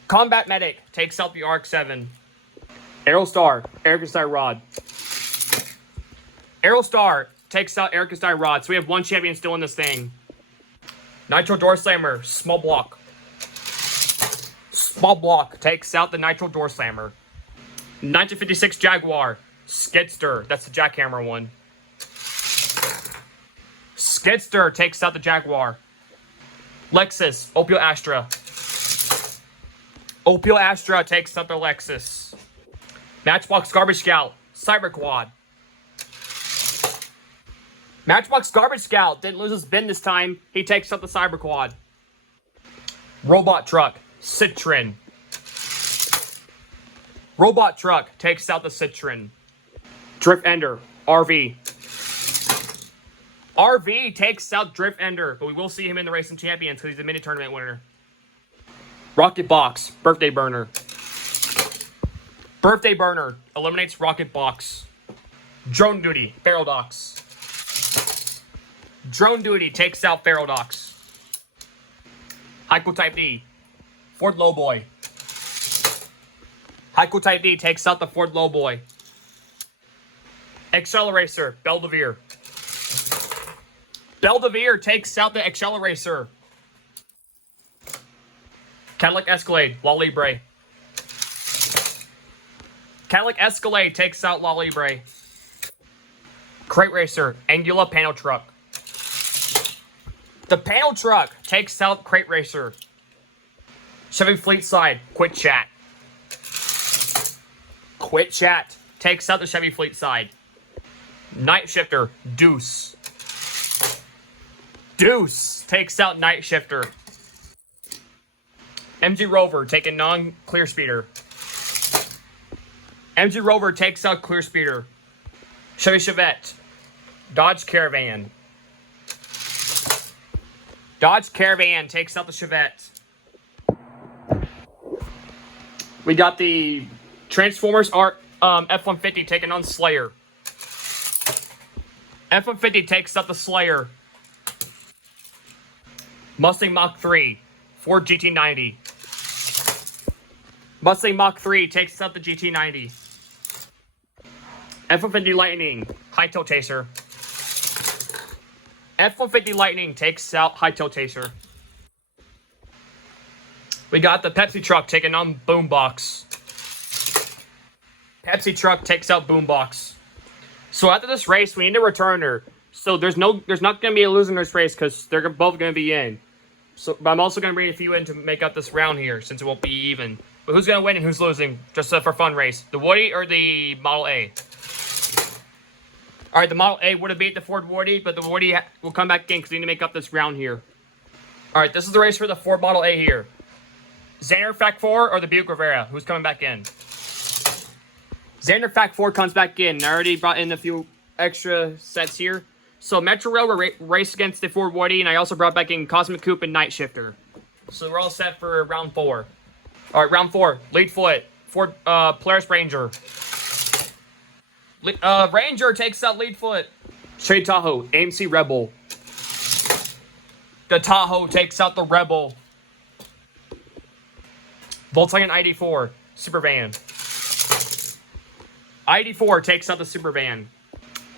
Combat Medic takes out the RX-7. Aerostar, Erikenstein Rod. Aerostar takes out Erikenstein Rod. So we have one champion still in this thing. Nitro Door Slammer, Small Block. Small Block takes out the Nitro Door Slammer. 1956 Jaguar, Skidster. That's the jackhammer one. Skidster takes out the Jaguar. Lexus, Opel Astra. Opel Astra takes out the Lexus. Matchbox Garbage Scout, Cyber Quad. Matchbox Garbage Scout didn't lose his bin this time. He takes out the Cyber Quad. Robot Truck, Citroen. Robot Truck takes out the Citroen. Drift Ender, RV. RV takes out Drift Ender, but we will see him in the Racing Champions because he's a mini tournament winner. Rocket Box, Birthday Burner. Birthday Burner eliminates Rocket Box. Drone Duty, Ferrodox. Drone Duty takes out Ferrodox. Heiko Type D, Ford Lowboy. Heiko Type D takes out the Ford Lowboy. Acceleracer, Belvedere. Belvedere takes out the Acceleracer. Cadillac Escalade, La Libre. Cadillac Escalade takes out La Libre. Crate Racer, Angula Panel Truck. The Panel Truck takes out Crate Racer. Chevy Fleet Side, Quit Chat. Quit Chat takes out the Chevy Fleet Side. Night Shifter, Deuce. Deuce takes out Night Shifter. MG Rover taking non-Clear Speeder. MG Rover takes out Clear Speeder. Chevy Chevette. Dodge Caravan. Dodge Caravan takes out the Chevette. We got the Transformers F-150 taking on Slayer. F-150 takes out the Slayer. Mustang Mach-3, Ford GT90. Mustang Mach-3 takes out the GT90. F-150 Lightning, High Tail Chaser. F-150 Lightning takes out High Tail Chaser. We got the Pepsi truck taking on Boombox. Pepsi truck takes out Boombox. So after this race, we need a returner. So there's not going to be a loser in this race because they're both going to be in. So, but I'm also going to bring a few in to make up this round here since it won't be even. But who's going to win and who's losing? Just for fun race. The Woody or the Model A? Alright, the Model A would have beat the Ford Woody, but the Woody will come back in because we need to make up this round here. Alright, this is the race for the Ford Model A here. Xander Fact 4 or the Buick Rivera? Who's coming back in? Xander Fact 4 comes back in. I already brought in a few extra sets here. So Metro Rail will race against the Ford Woody, and I also brought back in Cosmic Coupe and Night Shifter. So we're all set for round 4. Alright, round 4. Lead foot. Ford Polaris Ranger. Ranger takes out lead foot. Chevy Tahoe, AMC Rebel. The Tahoe takes out the Rebel. Volkswagen ID4, Supervan. ID4 takes out the Supervan.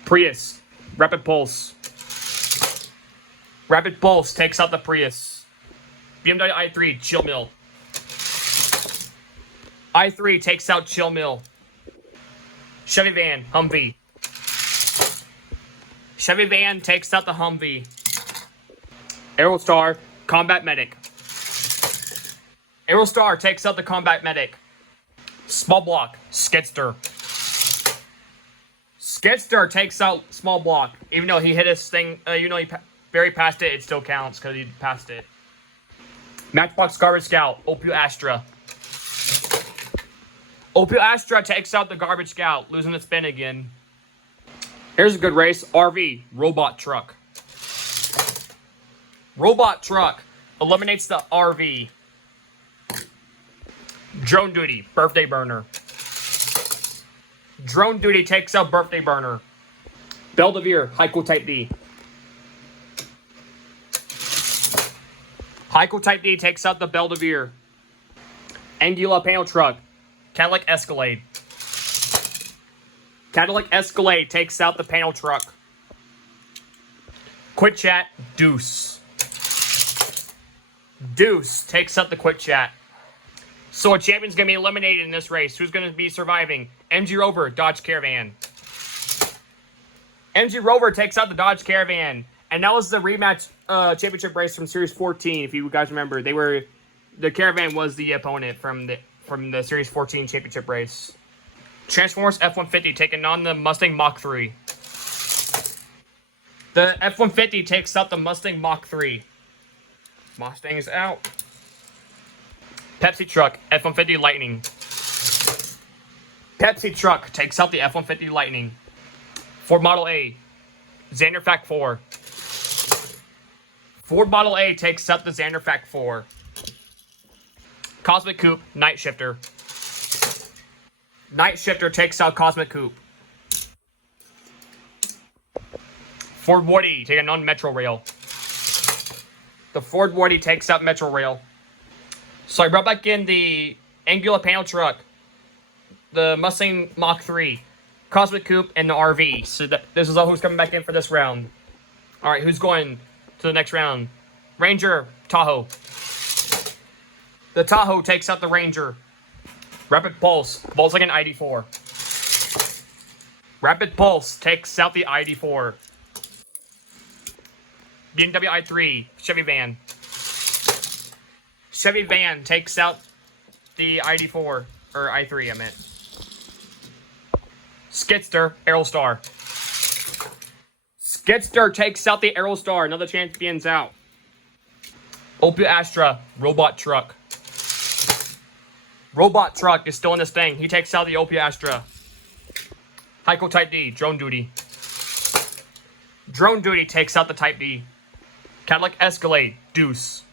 Prius, Rapid Pulse. Rapid Pulse takes out the Prius. BMW i3, Chill Mill. i3 takes out Chill Mill. Chevy Van, Humvee. Chevy Van takes out the Humvee. Aerostar, Combat Medic. Aerostar takes out the Combat Medic. Small Block, Skidster. Skidster takes out Small Block. Even though he hit his thing, he buried past it, it still counts because he passed it. Matchbox Garbage Scout, Opel Astra. Opel Astra takes out the Garbage Scout, losing the spin again. Here's a good race. RV, Robot Truck. Robot Truck eliminates the RV. Drone Duty, Birthday Burner. Drone Duty takes out Birthday Burner. Belvedere, Heiko Type D. Heiko Type D takes out the Belvedere. Anguilla Panel Truck, Cadillac Escalade. Cadillac Escalade takes out the panel truck. Quick Chat, Deuce. Deuce takes out the Quick Chat. So a champion's going to be eliminated in this race. Who's going to be surviving? MG Rover, Dodge Caravan. MG Rover takes out the Dodge Caravan. And that was the rematch championship race from Series 14, if you guys remember. The Caravan was the opponent from the Series 14 championship race. Transformers F-150 taking on the Mustang Mach-3. The F-150 takes out the Mustang Mach-3. Mustang is out. Pepsi Truck, F-150 Lightning. Pepsi Truck takes out the F-150 Lightning. Ford Model A, Xander Fact 4. Ford Model A takes out the Xander Fact 4. Cosmic Coupe, Night Shifter. Night Shifter takes out Cosmic Coupe. Ford Woody taking on Metro Rail. The Ford Woody takes out Metro Rail. So I brought back in the Anguilla Panel Truck, the Mustang Mach-3, Cosmic Coupe, and the RV. So this is all who's coming back in for this round. Alright, who's going to the next round? Ranger, Tahoe. The Tahoe takes out the Ranger. Rapid Pulse, Volkswagen ID4. Rapid Pulse takes out the ID4. BMW i3, Chevy Van. Chevy Van takes out the ID4, or i3 I meant. Skidster, Aerostar. Skidster takes out the Aerostar, another champion's out. Opel Astra, Robot Truck. Robot Truck is still in this thing. He takes out the Opel Astra. Heiko Type D, Drone Duty. Drone Duty takes out the Type D. Cadillac Escalade, Deuce.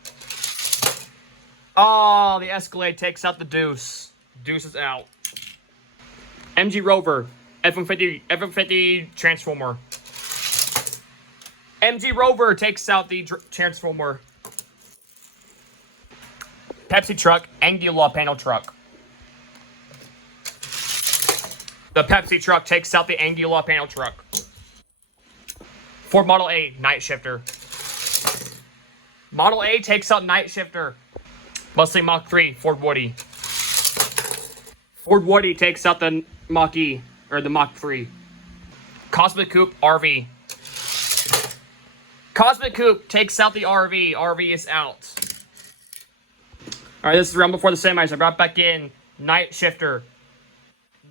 Oh, the Escalade takes out the Deuce. Deuce is out. MG Rover, F-150 Transformer. MG Rover takes out the Transformer. Pepsi Truck, Anguilla Panel Truck. The Pepsi Truck takes out the Anguilla Panel Truck. Ford Model A, Night Shifter. Model A takes out Night Shifter. Mustang Mach-3, Ford Woody. Ford Woody takes out the Mach-E, or the Mach-3. Cosmic Coupe RV. Cosmic Coupe takes out the RV. RV is out. Alright, this is the round before the semis. I brought back in Night Shifter,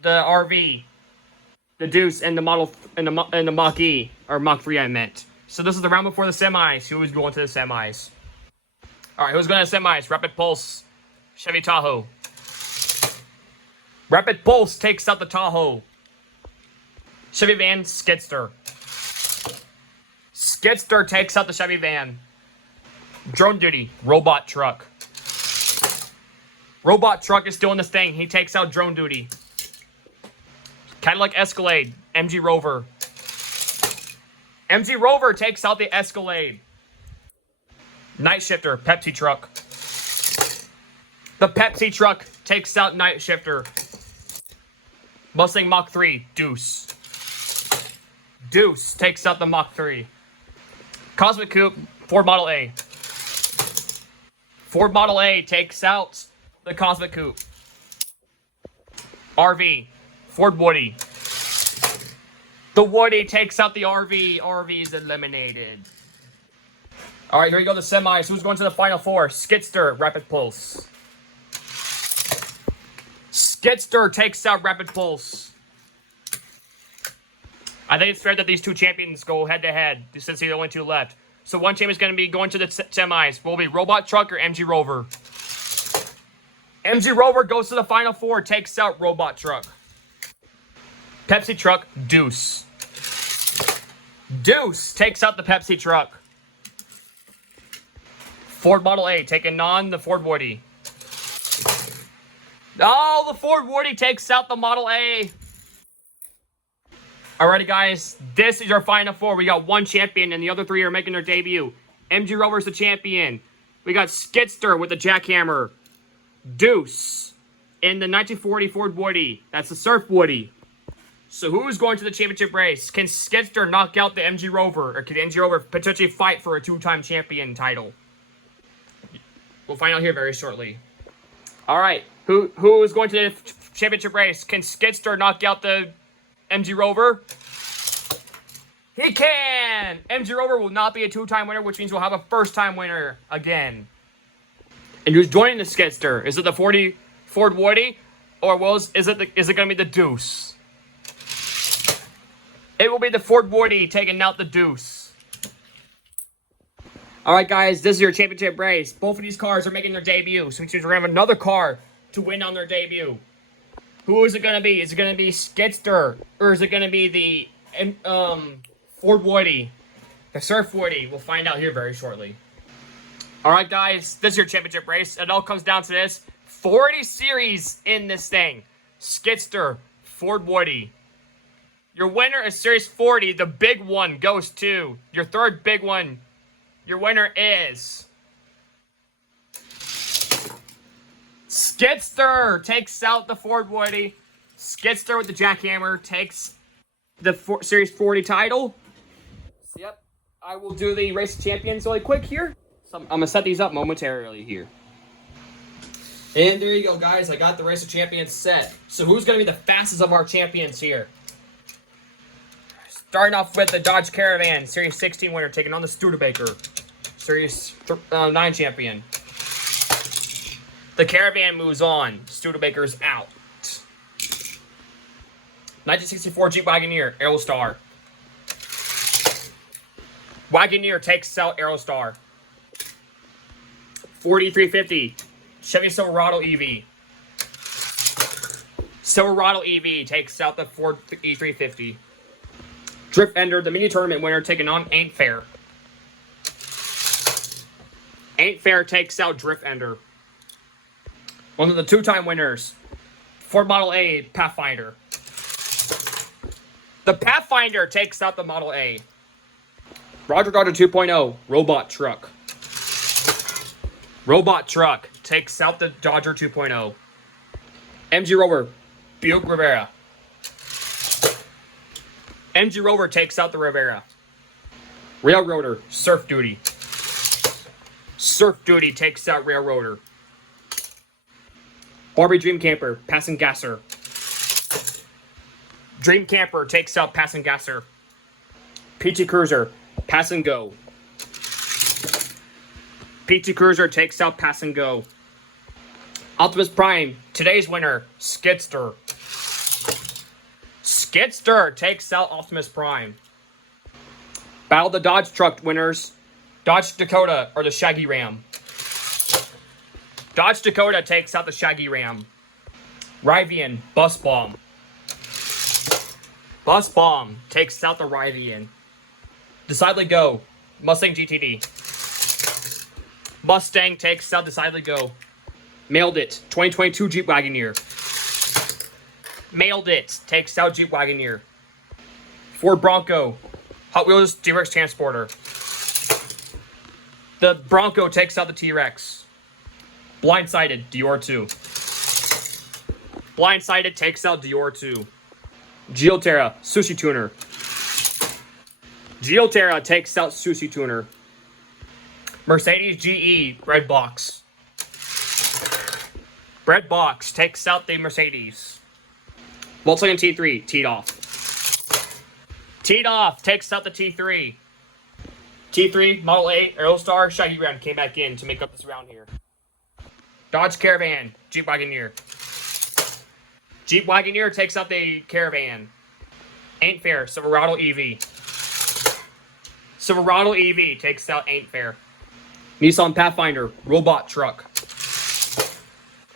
the RV, the Deuce, and the model, and the Mach-E, or Mach-3 I meant. So this is the round before the semis. Who is going to the semis? Alright, who's going to the semis? Rapid Pulse, Chevy Tahoe. Rapid Pulse takes out the Tahoe. Chevy Van, Skidster. Skidster takes out the Chevy Van. Drone Duty, Robot Truck. Robot Truck is still in this thing. He takes out Drone Duty. Cadillac Escalade, MG Rover. MG Rover takes out the Escalade. Night Shifter, Pepsi Truck. The Pepsi Truck takes out Night Shifter. Mustang Mach-3, Deuce. Deuce takes out the Mach-3. Cosmic Coupe, Ford Model A. Ford Model A takes out the Cosmic Coupe. RV, Ford Woody. The Woody takes out the RV. RV is eliminated. Alright, here we go, the semis. Who's going to the final four? Skidster, Rapid Pulse. Skidster takes out Rapid Pulse. I think it's fair that these two champions go head-to-head, since they're the only two left. So one champion is going to be going to the semis. Will it be Robot Truck or MG Rover? MG Rover goes to the final four, takes out Robot Truck. Pepsi Truck, Deuce. Deuce takes out the Pepsi Truck. Ford Model A taking on the Ford Woody. Oh, the Ford Woody takes out the Model A. Alrighty, guys. This is our final four. We got one champion, and the other three are making their debut. MG Rover's the champion. We got Skidster with the jackhammer. Deuce in the 1940 Ford Woody. That's the Surf Woody. So who's going to the championship race? Can Skidster knock out the MG Rover? Or can the MG Rover potentially fight for a two-time champion title? We'll find out here very shortly. Alright, who is going to the championship race? Can Skidster knock out the MG Rover? He can! MG Rover will not be a two-time winner, which means we'll have a first-time winner again. And who's joining the Skidster? Is it the Ford Woody? Or is it going to be the Deuce? It will be the Ford Woody taking out the Deuce. Alright, guys, this is your championship race. Both of these cars are making their debut, so we're going to have another car to win on their debut. Who is it going to be? Is it going to be Skidster? Or is it going to be the Ford Woody? The Surf Woody? We'll find out here very shortly. Alright, guys, this is your championship race. It all comes down to this. 40 series in this thing. Skidster, Ford Woody. Your winner is Series 40. The big one goes to your third big one. Your winner is Skidster. Takes out the Ford Woody. Skidster with the jackhammer takes the Series 40 title. Yep. I will do the Race of Champions really quick here. So I'm going to set these up momentarily here. And there you go, guys. I got the Race of Champions set. So who's going to be the fastest of our champions here? Starting off with the Dodge Caravan, Series 16 winner, taking on the Studebaker, Series 9 champion. The Caravan moves on. Studebaker's out. 1964 Jeep Wagoneer, Aerostar. Wagoneer takes out Aerostar. 4350 Chevy Silverado EV. Silverado EV takes out the Ford E350. Drift Ender, the mini tournament winner, taking on Ain't Fair. Ain't Fair takes out Drift Ender. One of the two-time winners, Ford Model A Pathfinder. The Pathfinder takes out the Model A. Roger Dodger 2.0 Robot Truck. Robot Truck takes out the Dodger 2.0. MG Rover Buick Rivera. MG Rover takes out the Rivera. Railroader, Surf Duty. Surf Duty takes out Railroader. Barbie Dream Camper, Passing Gasser. Dream Camper takes out Pass and Gasser. PT Cruiser, Pass and Go. PT Cruiser takes out Pass and Go. Optimus Prime, today's winner, Skidster. Skidster takes out Optimus Prime. Battle of the Dodge Truck winners, Dodge Dakota or the Shaggy Ram. Dodge Dakota takes out the Shaggy Ram. Rivian, Bus Bomb. Bus Bomb takes out the Rivian. Decidedly Go, Mustang GTD. Mustang takes out Decidedly Go. Mailed It, 2022 Jeep Wagoneer. Mailed It takes out Jeep Wagoneer. Ford Bronco, Hot Wheels T-Rex Transporter. The Bronco takes out the T-Rex. Blindsided, Dior 2. Blindsided takes out Dior 2. Geoterra, Sushi Tuner. Geoterra takes out Sushi Tuner. Mercedes GE, Red Box. Red Box takes out the Mercedes. Volkswagen T3, teed off. Teed off takes out the T3. T3, Model A, Aerostar, Shaggy Ram came back in to make up this round here. Dodge Caravan, Jeep Wagoneer. Jeep Wagoneer takes out the Caravan. Ain't Fair, Silverado EV. Silverado EV takes out Ain't Fair. Nissan Pathfinder, Robot Truck.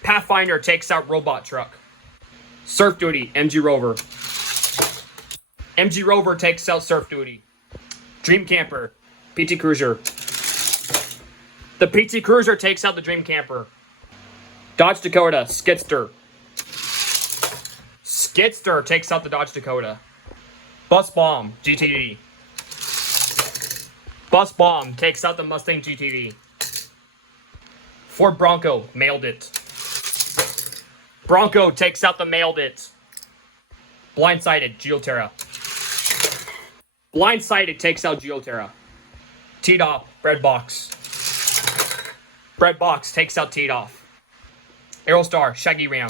Pathfinder takes out Robot Truck. Surf Duty, MG Rover. MG Rover takes out Surf Duty. Dream Camper, PT Cruiser. The PT Cruiser takes out the Dream Camper. Dodge Dakota, Skidster. Skidster takes out the Dodge Dakota. Bus Bomb, GTD. Bus Bomb takes out the Mustang GTD. Ford Bronco, Mailed It. Bronco takes out the Mailed It. Blindsided, Geoterra. Blindsided takes out Geoterra. Teed Off, Bread Box. Bread Box takes out Teed Off. Aerostar, Shaggy Ram.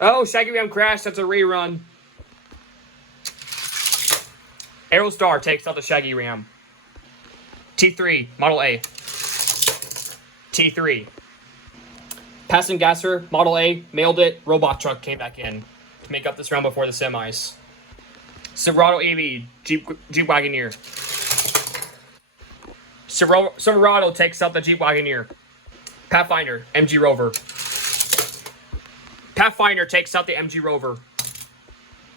Oh, Shaggy Ram crashed. That's a rerun. Aerostar takes out the Shaggy Ram. T3, Model A. T3. Pass and Gasser, Model A, Mailed It, Robot Truck came back in to make up this round before the semis. Silverado EV, Jeep Wagoneer. Silverado takes out the Jeep Wagoneer. Pathfinder, MG Rover. Pathfinder takes out the MG Rover.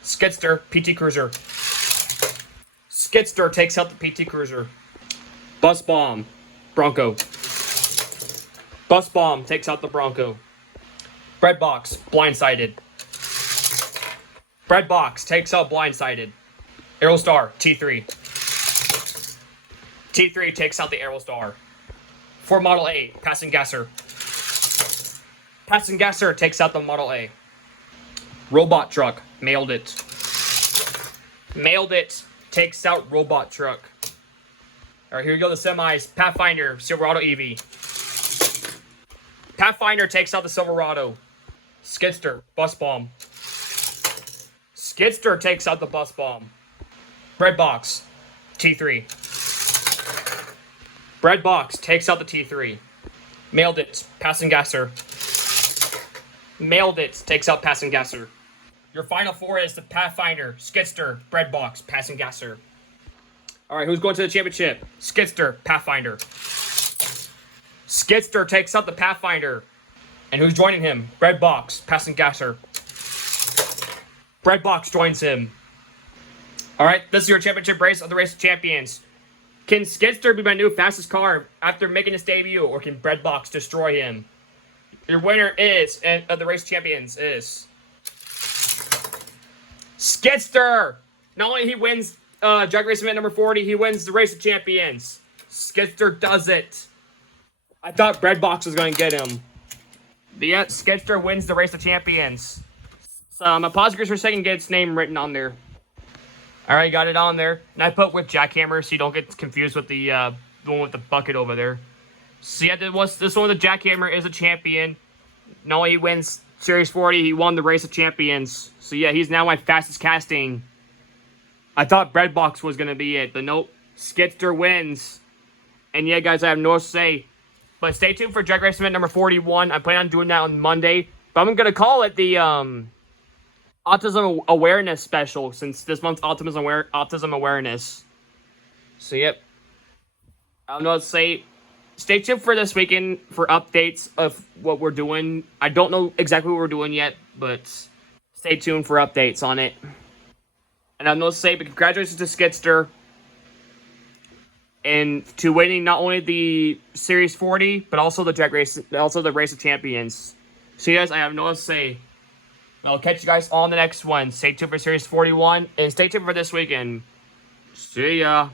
Skidster, PT Cruiser. Skidster takes out the PT Cruiser. Bus Bomb, Bronco. Bus Bomb takes out the Bronco. Bread Box, Blindsided. Bread Box takes out Blindsided. Aerostar, T3. T3 takes out the Aerostar. Ford Model A, Pass and Gasser. Pass and Gasser takes out the Model A. Robot Truck, Mailed It. Mailed It takes out Robot Truck. Alright, here we go, the semis. Pathfinder, Silverado EV. Pathfinder takes out the Silverado. Skidster, Bus Bomb. Skidster takes out the Bus Bomb. Bread Box, T3. Bread Box takes out the T3. Mailed It, Pass and Gasser. Mailed It takes out Pass and Gasser. Your final four is the Pathfinder, Skidster, Bread Box, Pass and Gasser. Alright, who's going to the championship? Skidster, Pathfinder. Skidster takes out the Pathfinder. And who's joining him? Bread Box, Pass and Gasser. Bread Box joins him. Alright, this is your championship race of the Race of Champions. Can Skidster be my new fastest car after making his debut, or can Bread Box destroy him? Your winner is, and of the Race of Champions is Skidster! Not only he wins Drag Race event number 40, he wins the Race of Champions. Skidster does it. I thought Bread Box was going to get him. But yeah, Skidster wins the Race of Champions. So I'm going to pause for a second and get its name written on there. Alright, got it on there. And I put with Jackhammer so you don't get confused with the one with the bucket over there. So yeah, this one with the Jackhammer is a champion. Not only he wins Series 40, he won the Race of Champions. So yeah, he's now my fastest casting. I thought Breadbox was going to be it, but nope. Skidster wins. And yeah, guys, I have no to say. But stay tuned for Drag Race event number 41. I plan on doing that on Monday. But I'm going to call it the Autism Awareness Special, since this month's Autism Awareness. So yep. I don't know what to say. Stay tuned for this weekend for updates of what we're doing. I don't know exactly what we're doing yet, but stay tuned for updates on it. And I'm going to say, but congratulations to Skidster and to winning not only the Series 40, but also the Race of Champions. So you guys, I have no to say. I'll catch you guys on the next one. Stay tuned for Series 41, and stay tuned for this weekend. See ya.